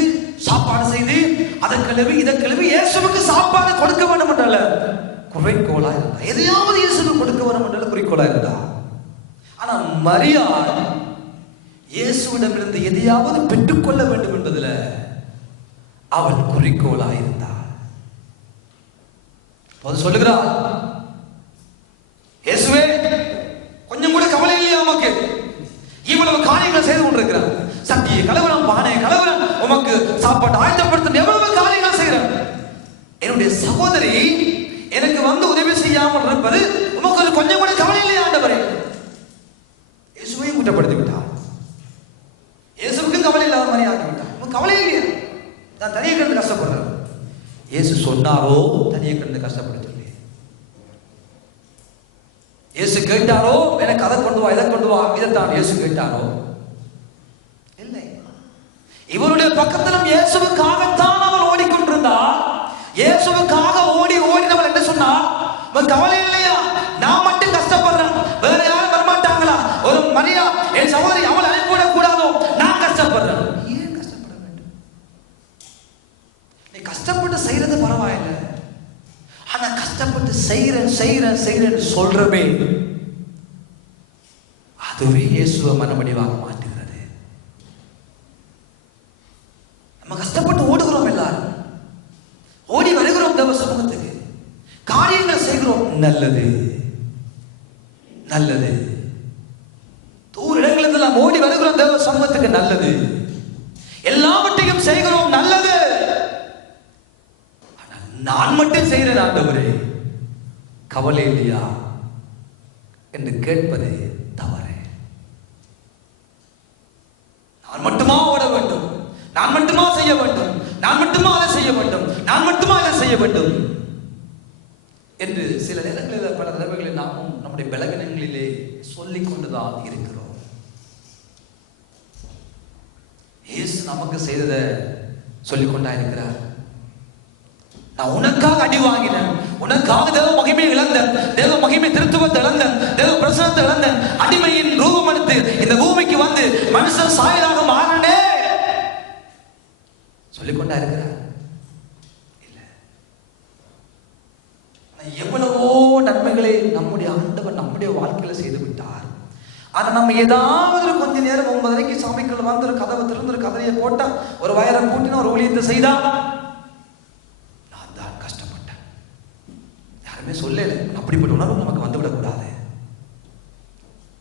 சாப்பாடு செய்து அதை கழுவி இதை கழுவி இயேசுவுக்கு சாப்பாடு கொடுக்க வேண்டும் என்றால குறிக்கோளா இருந்தா, எதையாவது இயேசுவுக்கு கொடுக்க வேண்டும் என்றால குறிக்கோளா இருந்தா. ஆனா மரியாள் இயேசுவிடமிருந்து எதையாவது பெற்றுக்கொள்ள வேண்டும் என்பதில் அவள் குறிக்கோளா இருந்தாள். சொல்லுகிறாள், இயேசுவே கொஞ்சம் கூட கவலை இல்லையா உமக்கு? இவ்வளவு காரியங்களை செய்து கொண்டிருக்கிறார், சட்டியை கலவரம், பானையை கலவரம், உமக்கு சாப்பாடு ஆயத்தப்படுத்த எவ்வளவு காரியங்கள் செய்கிறார். என்னுடைய சகோதரி எனக்கு வந்து உதவி செய்யாமல் இருப்பது உமக்கு கொஞ்சம் கூட கவலை இல்லையா ஆண்டவரே? இயேசுவையும் குற்றப்படுத்தி விட்டார். இயேசுவுக்கும் கவலை இல்லாத மாதிரி ஆக்கிவிட்டார். உமக்கு கவலை இல்லையா? நான் தனியை கண்டு கஷ்டப்படுறேன். இயேசு சொன்னாரோ தனியை கண்டு கஷ்டப்பட சொல்லி? இயேசு கேட்டாரோ எனக்கு அதை கொண்டு வா, இதை கொண்டு வா, இதைத்தான் இயேசு கேட்டாரோ? இல்லை. இவருடைய பக்கத்திலும் இயேசுவுக்காகத்தான் அவள் ஓடிக்கொண்டிருந்தாள். இயேசுவுக்காக ஓடினவள் என்ன சொன்னா? கவலை இல்லையா? நான் மட்டும் கஷ்டப்படுறேன், வேற யாரும் வரமாட்டாங்களா? ஒரு மரியா என் சகோதரி அவள் அனுப்பிவிட கூடாதோ? நான் கஷ்டப்படுறேன். ஏன் கஷ்டப்பட வேண்டும்? நீ கஷ்டப்பட்டு செய்யறது பரவாயில்லை, ஆனா கஷ்டப்பட்டு செய்யறேன் சொல்றமே அதுவே இயேசுவை மனமடிவாக மாற்றுகிறது. நம்ம கஷ்டப்பட்டு ஓடுகிறோம், எல்லாரும் ஓடி வருகிறோம் தேவ சமூகத்துக்கு, காரியங்கள் செய்கிறோம், நல்லது நல்லது. தூர இடங்களில் ஓடி வருகிறோம் தேவ சமூகத்துக்கு. பார்க்கிறதுக்கு நல்லது, எல்லாவற்றையும் செய்கிறோம் நல்லது. நான் மட்டும் செய்கிறேன் ஆண்டவரே, கவலை இல்லையா என்று கேட்பது தவறு. நான் மட்டுமா ஓட வேண்டும், நான் மட்டுமா செய்ய வேண்டும், நான் மட்டுமா அதை செய்ய வேண்டும், நான் மட்டுமா அதை செய்ய வேண்டும் என்று சில நேரங்களில் பல தடவைகளில் நாமும் நம்முடைய பலவீனங்களிலே சொல்லிக் கொண்டுதான் இருக்கிறோம். இயேசு நமக்கு செய்ததை சொல்லிக் கொண்டா இருக்கிறார். நான் உனக்காக அடி வாங்கினேன், உனக்காக தேவ மகிமை இழந்தேன், தேவ மகிமை திருத்துவத்தை இழந்தேன், தேவ பிரசனத்தை இழந்தேன், அடிமையின் ரூபம் எடுத்து இந்த பூமிக்கு வந்து மனுஷன் சாயலாக மாறினே சொல்லிக்கொண்டா இருக்கிறார். இல்ல, எவ்வளவோ நன்மைகளை நம்முடைய ஆண்டவர் நம்முடைய வாழ்க்கையில செய்து விட்டார். ஆனா நம்ம ஏதாவது கொஞ்ச நேரம் 9 வரைக்கும் சாமிக்குள்ள வந்து ஒரு கதவை திறந்து ஒரு கதையை போட்டா, ஒரு வயரை கூட்டின ஒரு ஊழியத்தை செய்தா, நான் தான் கஷ்டப்பட்டேன், யாருமே சொல்லல, அப்படிப்பட்ட உணர்வு நமக்கு வந்துவிடக்கூடாது.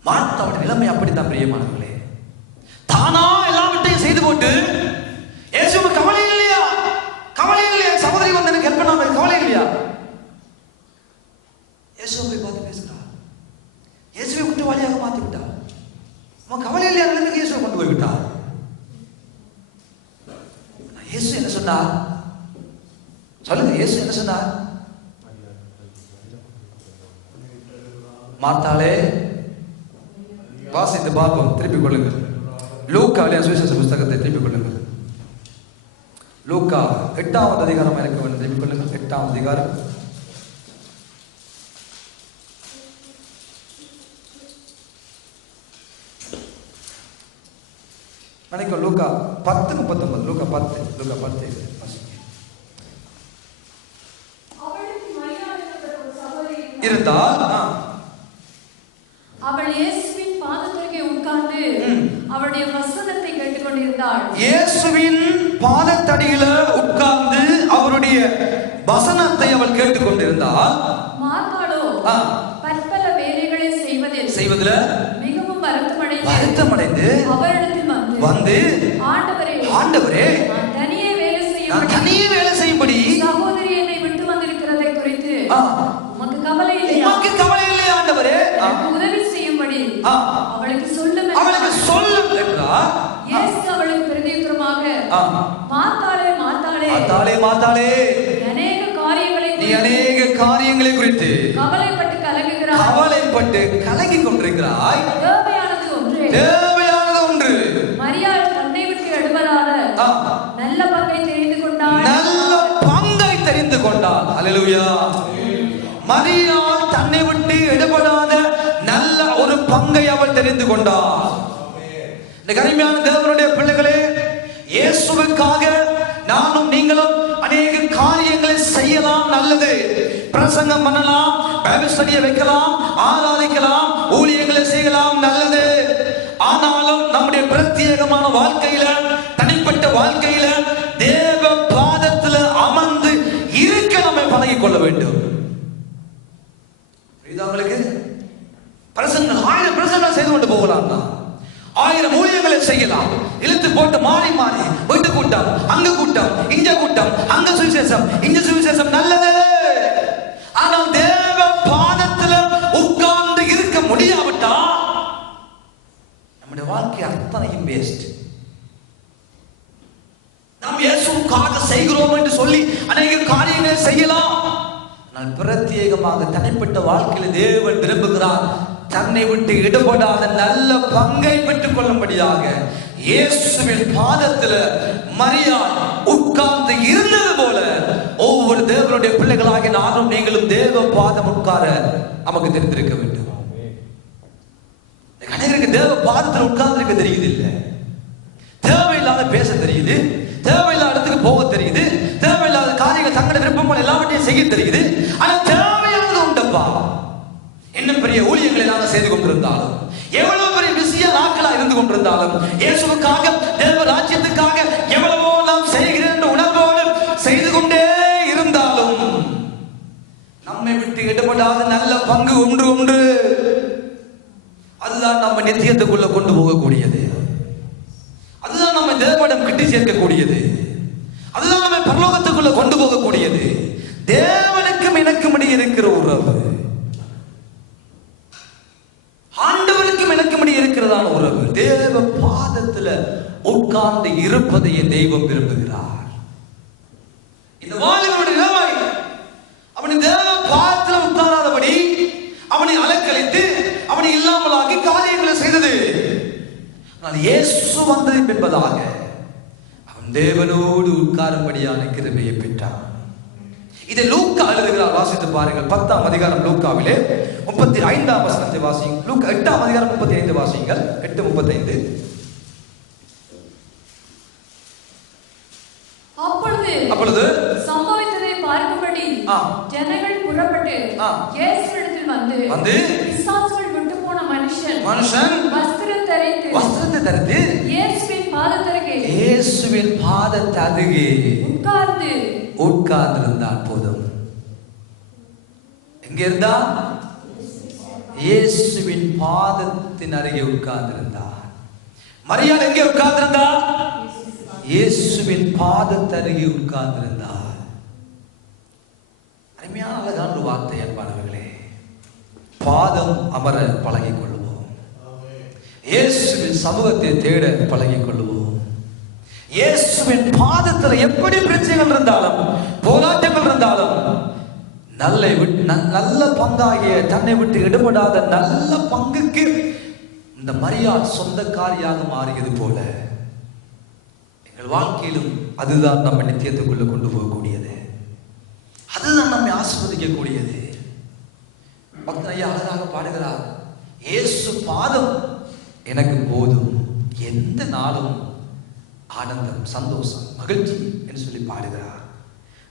மார்த்தாவுடைய நிலைமை அப்படித்தான் பிரியமானவர்களே. தானா எல்லாவற்றையும் செய்து போட்டு இயேசுவுக்கு கவலை இல்லையா, கவலை இல்லையா, சகோதரி வந்து எனக்கு ஹெல்ப் பண்ணாம கவலை இல்லையா, இயேசுவை போய் பார்த்து பேசுகிறார், இயேசுவை குற்றவாளியாக மாற்றி விட்டார். அவன் கவலை இல்லையா நிலைமைக்கு இயேசுவை கொண்டு போய் விட்டார். இயேசு என்ன சொன்னார் சொல்லுங்க, இயேசு என்ன சொன்னார்? மார்த்தாளே, வாசித்து பார்ப்போம், திருப்பிக் கொள்ளுங்கள். லூக்காவிலே சுவிசேஷ புஸ்தகத்தை திருப்பிக் கொள்ளுங்கள். லூக்கா 8ஆம் அதிகாரம் இருக்க வேண்டும். திருப்பிக் கொள்ளுங்கள், 8ஆம் அதிகாரம். நினைக்கும் லூக்கா 10:39. லூக்கா 10 இருந்தால் அவள் இயேசுவின் பாதத்தருகே உட்கார்ந்து அவருடைய வசனத்தை கேட்டுக்கொண்டிருந்தாள். இயேசுவின் பாதத்தடியில உட்கார்ந்து அவருடைய வசனத்தை அவள் கேட்டுக்கொண்டிருந்தாள். மார்த்தாளோ பற்பல வேலைகளை செய்வதில் மிகவும் வருத்தமடைந்து அவரிடத்தில் வந்து ஆண்டவரே, நான் தனியே வேலை செய்யும்படி சகோதரி என்னை விட்டு வந்திருக்கிறதை குறித்து உமக்கு கவலை இல்லையா ஆண்டவரே? உதவி செய்யும்படி அவளுக்கு சொல்லும் என்றார். இயேசு அவளுக்கு பிரதியுத்தரமாக, மார்த்தாளே, நீ அநேக காரியங்களை குறித்து கவலைப்பட்டு கலங்கிக் கொண்டிருக்கிறாய். தேவையானது ஒன்று. மரியாள் தன்னை விட்டு எடுபடாத நல்ல பங்கை தெரிந்து கொண்டாள். அல்லேலூயா. மரியாள் தன்னை விட்டு எடுபடாத நல்ல ஒரு பங்கை அவள் தெரிந்து கொண்டாள். இந்த கருமையான தேவனுடைய பிள்ளைகளே, இயேசுவுக்காக நானும் நீங்களும் அநேக காரியங்களை செய்யலாம், நல்லது. பிரசங்கம் பண்ணலாம், பைபிள் ஸ்டடியை வைக்கலாம், ஆராதிக்கலாம், ஊழியங்களை செய்யலாம், நல்லது. ஆனாலும் நம்முடைய பிரத்யேகமான வாழ்க்கையில, தனிப்பட்ட வாழ்க்கையில தேவ பாதத்துல அமர்ந்து இருக்க நம்ம பழகிக் கொள்ள வேண்டும். உங்களுக்கு பிரசங்கம் 1000 பிரசங்கம் செய்து கொண்டு போகலாம், 1000 ஊழியங்களை செய்யலாம், இழுத்து போட்டு மாறி வீட்டு கூட்டம், அங்க கூட்டம், இங்க கூட்டம், அங்க சுவிசேஷம், இங்க சுவிசேஷம், நல்லது. ஆனால் தேவ பாதத்துல உட்கார்ந்து இருக்க முடியாவிட்டா நம்முடைய வாழ்க்கை அத்தனையும் வேஸ்ட். நாம் இயேசுவுக்காக செய்கிறோம் என்று சொல்லி அநேக காரியங்களை செய்யலாம். ஆனால் பிரத்யேகமாக தனிப்பட்ட வாழ்க்கையில் தேவன் விரும்புகிறார், தன்னை விட்டு இடப்படாத நல்ல பங்கை பெற்றுக் கொள்ளும்படியாக இயேசுவின் பாதத்தில் மரியாள் உட்கார்ந்து இருந்தது போல ஒவ்வொரு தேவனுடைய பிள்ளைகளாக நானும் நீங்களும் தேவ பாதம் உட்கார நமக்கு தெரிந்திருக்க வேண்டும். அநேகருக்கு தேவ பாதத்தில் உட்கார்ந்து இருக்க தெரியுது இல்ல, தேவையில்லாத பேச தெரியுது, தேவையில்லாத இடத்துக்கு போக தெரியுது, தேவையில்லாத காரியங்கள் தங்களுடைய விருப்பம் போல எல்லாவற்றையும் செய்ய தெரியுது. ஆனா தேவையானது உண்டப்பா. இன்னும் பெரிய ஊழியங்களை நாங்கள் செய்து கொண்டிருந்தாலும், எவ்வளவு பெரிய பிஸியா நாட்களா இருந்து கொண்டிருந்தாலும், இயேசுவுக்காக தேவ ராஜ்யத்துக்காக எவ்வளவோ நாம் செய்கிறேன் என்ற உணர்வோடு செய்து கொண்டே இருந்தாலும் நம்மை விட்டு எடுபடாத நல்ல பங்கு ஒன்று அதுதான் நம்ம நித்தியத்துக்குள்ள கொண்டு போகக்கூடியது. சேர்க்கக்கூடியது. அதுதான் நம்மை பரலோகத்துக்குள்ள கொண்டு போகக்கூடியது. தேவனுக்கும் எனக்கும் இடையே இருக்கிற உறவு, ஆண்டவருக்கும் எனக்கும் இடையே இருக்கிறதான உறவு, தேவ பாதத்துல உட்கார்ந்து இருப்பதை தெய்வம் விரும்புகிறார். இந்த வாலிபனுடைய நிலைமை, அவனை தேவ பாதத்துல உட்காராதபடி அவனை அலக்கழித்து அவனை இல்லாமலாக்கி காரியங்களை செய்தது. ஆனால் இயேசு வந்தது என்பதாக அவன் தேவனோடு உட்காரும்படியான கிருபையை பெற்றான். இதை லூக்கா எழுதுகிறார், வாசித்து பாருங்கள். 10ஆம் அதிகாரம் லூக்காவிலே 35ஆம் வசனத்தை வாசியுங்கள். லூக்கா 8ஆம் அதிகாரம் 35 வாசியுங்கள். 8:35. அப்பொழுது சம்பவித்ததை பார்க்கும்படி ஜனங்கள் புறப்பட்டு இயேசுவிடத்தில் வந்து பிசாசுகள் விட்டு போன மனுஷன் வஸ்திரத்தை தரித்து இயேசுவின் பாதத்தருகே உட்கார்ந்திருந்தான். போதும். எங்க இருந்தா? இயேசுவின் பாதத்தின் அருகே உட்கார்ந்திருந்தார். மரியாள் எங்கே உட்கார்ந்திருந்தார்? இயேசுவின் பாதத்தருகே உட்கார்ந்திருந்தார். அருமையான அழகான ஒரு வார்த்தை அன்பானவர்களே. பாதம் அமர பழகிக் கொள்வோம். இயேசுவின் சமூகத்தை தேட பழகிக் கொள்வோம். இயேசுவின் பாதத்தில் எப்படி பிரச்சனைகள் இருந்தாலும் போராட்டங்கள் இருந்தாலும் நல்ல பங்காகிய தன்னை விட்டு எடுபடாத நல்ல பங்குக்கு இந்த மரியாள் சொந்தக்காரியாக மாறியது போல எங்கள் வாழ்க்கையிலும் அதுதான் நம்ம நித்தியத்துக்குள்ள கொண்டு போகக்கூடியது. அதுதான் நம்மை ஆசீர்வதிக்கக்கூடியது. பக்தன் ஐயா அழகாக பாடுகிறார், இயேசு பாதம் எனக்கு போதும், எந்த நாளும் ஆனந்தம், சந்தோஷம், மகிழ்ச்சி என்று சொல்லி பாடுகிறார்.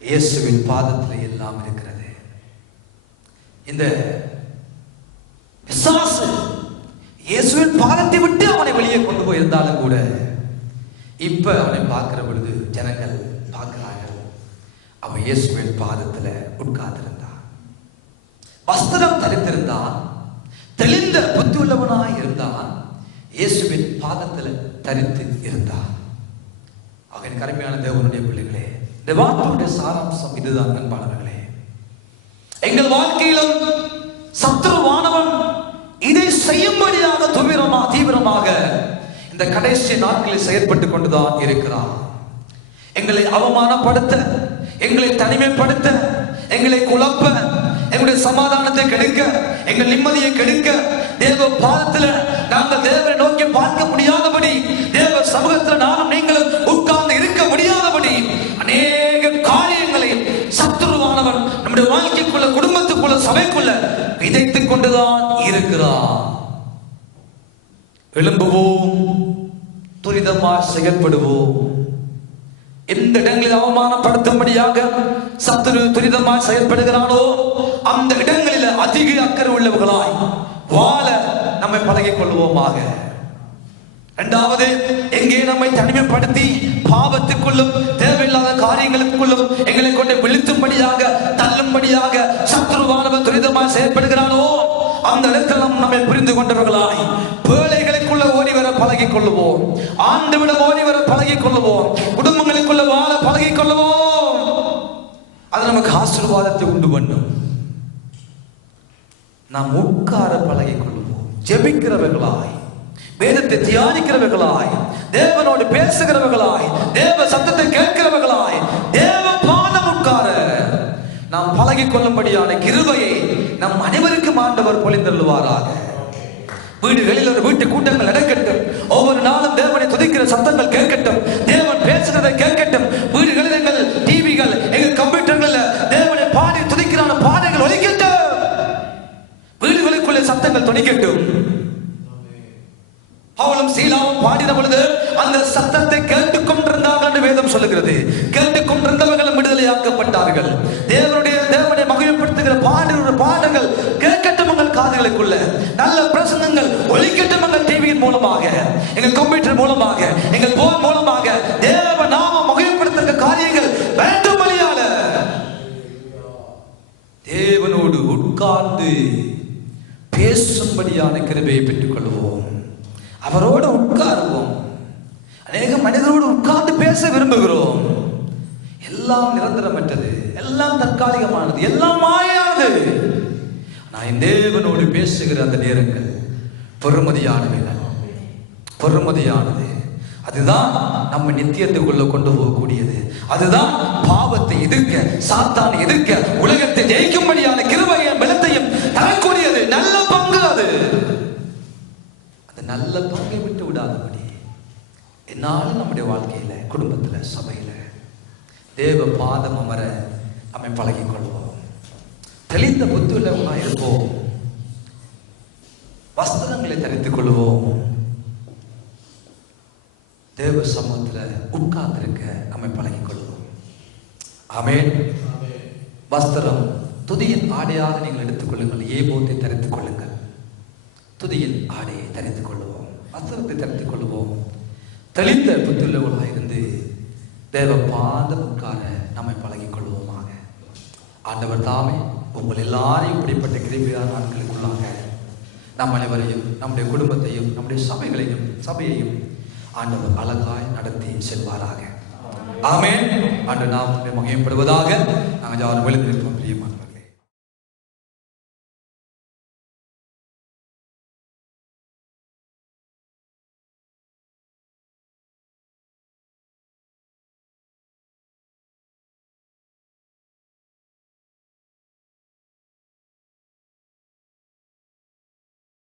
இயேசுவின் பாதத்தில் எல்லாம் இருக்கிறது. இந்த பிசாசு இயேசுவின் பாதத்தை விட்டு அவனை வெளியே கொண்டு போயிருந்தாலும் கூட இப்ப அவனை பார்க்கிற பொழுது ஜனங்கள் பார்க்கிறார்கள், அவன் இயேசுவின் பாதத்துல உட்கார்ந்திருந்தான், வஸ்திரம் தரித்திருந்தான், தெளிந்த புத்தி உள்ளவனாய் இருந்தான், இயேசுவின் பாதத்துல தரித்து இருந்தான். அவன் கருமையான தேவனுடைய பிள்ளைகளே, இந்த வார்த்தையுடைய சாராம்சம் இதுதான் அன்பானவர்களே. எங்கள் வாழ்க்கையிலும் சத்துருவானவன் இதை செய்யும்படியாக தீவிரமாக இந்த கடைசி நாட்களில் செயற்பட்டு கொண்டுதான் இருக்கிறான். எங்களை அவமானப்படுத்த, எங்களை தனிமைப்படுத்த, எங்களை குழப்ப, எங்களுடைய சமாதானத்தை கெடுக்க, எங்கள் நிம்மதியை கெடுக்க, தேவ பாதத்தில் நாங்கள் தேவனை நோக்கி பார்க்க முடியாதபடி, தேவ சமூகத்தில் நானும் நீங்களும் உட்கார்ந்து இருக்க முடியாதபடி அநேக காரியங்களை சத்துருவானவன் நம்முடைய வாழ்க்கைக்குள்ள, குடும்பத்துக்குள்ள, சபைக்குள்ள விதைத்துக் கொண்டுதான் இருக்கிறான். எழும்புவோம், துரிதமாய் செயல்படுவோம். எந்த இடங்களில் அவமானப்படுத்தும்படியாக சத்துரு துரிதமாய் செயல்படுகிறானோ அந்த இடங்களில் அதிக அக்கறை உள்ளவர்களாய் வாழ நம்மை பழகிக் கொள்வோமாக. இரண்டாவது, எங்கே நம்மை தனிமைப்படுத்தி பாவத்துக்குள்ளும் தேவையில்லாத காரியங்களுக்குள்ளும் எங்களை கொண்டு விழுத்தும்படியாக, தள்ளும்படியாக சத்துருவானவன் துரிதமாய் செயல்படுகிறானோ அந்த இடத்தில் நம்மை புரிந்து கொண்டவர்களாய் வேலைகளுக்குள்ள ஓடி வர பழகிக் கொள்ளுவோம், ஆண்டவிடம் ஓடி வர பழகிக் கொள்ளுவோம், குடும்பங்களுக்குள்ள வாழ பழகிக் கொள்ளுவோம். அது நமக்கு ஆசீர்வாதத்தை உண்டு பண்ணும். நாம் உட்கார பழகிக் கொள்ளுவோம், ஜெபிக்கிறவர்களாய், வேதத்தை தியானிக்கிறவர்களாய், தேவனோடு பேசுகிறவர்களாய், தேவ சத்தத்தை கேட்கிறவர்களாய், தேவ பாதம் உட்கார நாம் பழகிக் கொள்ளும்படியான கிருபையை நம் அனைவருக்கும் ஆண்டவர் பொழிந்தருளுவாராக. வீடுகளில் ஒரு வீட்டு கூட்டங்கள் நடக்கட்டும், ஒவ்வொரு நாளும் தேவனை துதிக்கிற சத்தங்கள் கேட்கட்டும், தேவன் பேசுகிறதை கேட்கட்டும். வீடுகளில் எங்கள் டிவிகள், எங்கள் கம்ப்யூட்டர்கள் தேவனை பாடி துதிக்கிறான பாடல்கள் ஒலிக்கட்டும், வீடுகளுக்குள்ளே சத்தங்கள் துணிக்கட்டும். பவுலும் சீலாவும் பாடின பொழுது அந்த சத்தத்தை கேட்டுக் கொண்டிருந்தார்கள் என்று வேதம் சொல்லுகிறது. கேட்டுக் கொண்டிருந்தவர்களும் விடுதலையாக்கப்பட்டார்கள். தேவனை மகிழ்ப்படுத்துகிற பாடங்கள் கேட்கட்டும் உங்கள் காதுகளுக்குள்ள, நல்ல பிரசங்கங்கள் ஒலிக்கட்டும் எங்கள் டிவியின் மூலமாக, எங்கள் கம்ப்யூட்டர் மூலமாக, எங்கள் போன் மூலமாக தேவ நாம மகிழ்ப்படுத்துகிற காரியங்கள் வேண்டும். வழியால தேவனோடு உட்கார்ந்து பேசும்படியான கிருபையை பெற்றுக் கொள்வோம். அவரோடு உட்காருவோம். அநேக மனிதரோடு உட்கார்ந்து பேச பேச விரும்புகிறோம். எல்லாம் நிரந்தரமற்றது, எல்லாம் தற்காலிகமானது, எல்லாம் மாயானது. நான் தேவனோடு பேசுகிற அந்த நேரங்கள் பொறுமதியானவைகள், பொறுமதியானது. அதுதான் நம்ம நித்தியத்துக்குள்ள கொண்டு போகக்கூடியது. அதுதான் பாவத்தை எதிர்க்க, சாத்தானை எதிர்க்க, உலகத்தை ஜெயிக்கும்படியான கிருபையும் பலத்தையும் தரக்கூடியது. நல்ல பங்கு அது. அந்த நல்ல பங்கை விட்டு விடாதபடி என்னாலும் நம்முடைய வாழ்க்கையில, குடும்பத்துல, சபையில தேவ பாதம் அமர நம்மை பழகிக் கொள்வோம். தெளிந்த புத்துள்ளவர்களாக இருப்போம். வஸ்திரங்களை தரித்துக் கொள்வோம். தேவ சமூகத்துல உட்கார்ந்திருக்க நம்மை பழகிக் கொள்வோம். ஆமென். வஸ்திரம் துதியின் ஆடையாக நீங்கள் எடுத்துக் கொள்ளுங்கள். ஏபோத்தை தரித்துக் கொள்ளுங்கள். துதியின் ஆடையை தரித்துக் கொள்வோம். வஸ்திரத்தை தரித்துக் கொள்வோம். தெளிந்த புத்துள்ளவர்களாக இருந்து தேவ பாதம் உட்கார நம்மை பழகிக் கொள்வோமாக. ஆண்டவர் தாமே உங்கள் எல்லாரையும் இப்படிப்பட்ட கிருபையான நாட்களுக்குள்ளாக நம் அனைவரையும், நம்முடைய குடும்பத்தையும், நம்முடைய சபையையும் ஆண்டவர் அழகாய் நடத்தி செல்வாராக. ஆமென். ஆண்டு நாம் மகிமைப்படுவதாக. நாங்கள் யாரும் எழுந்திருப்போம் பிரியமான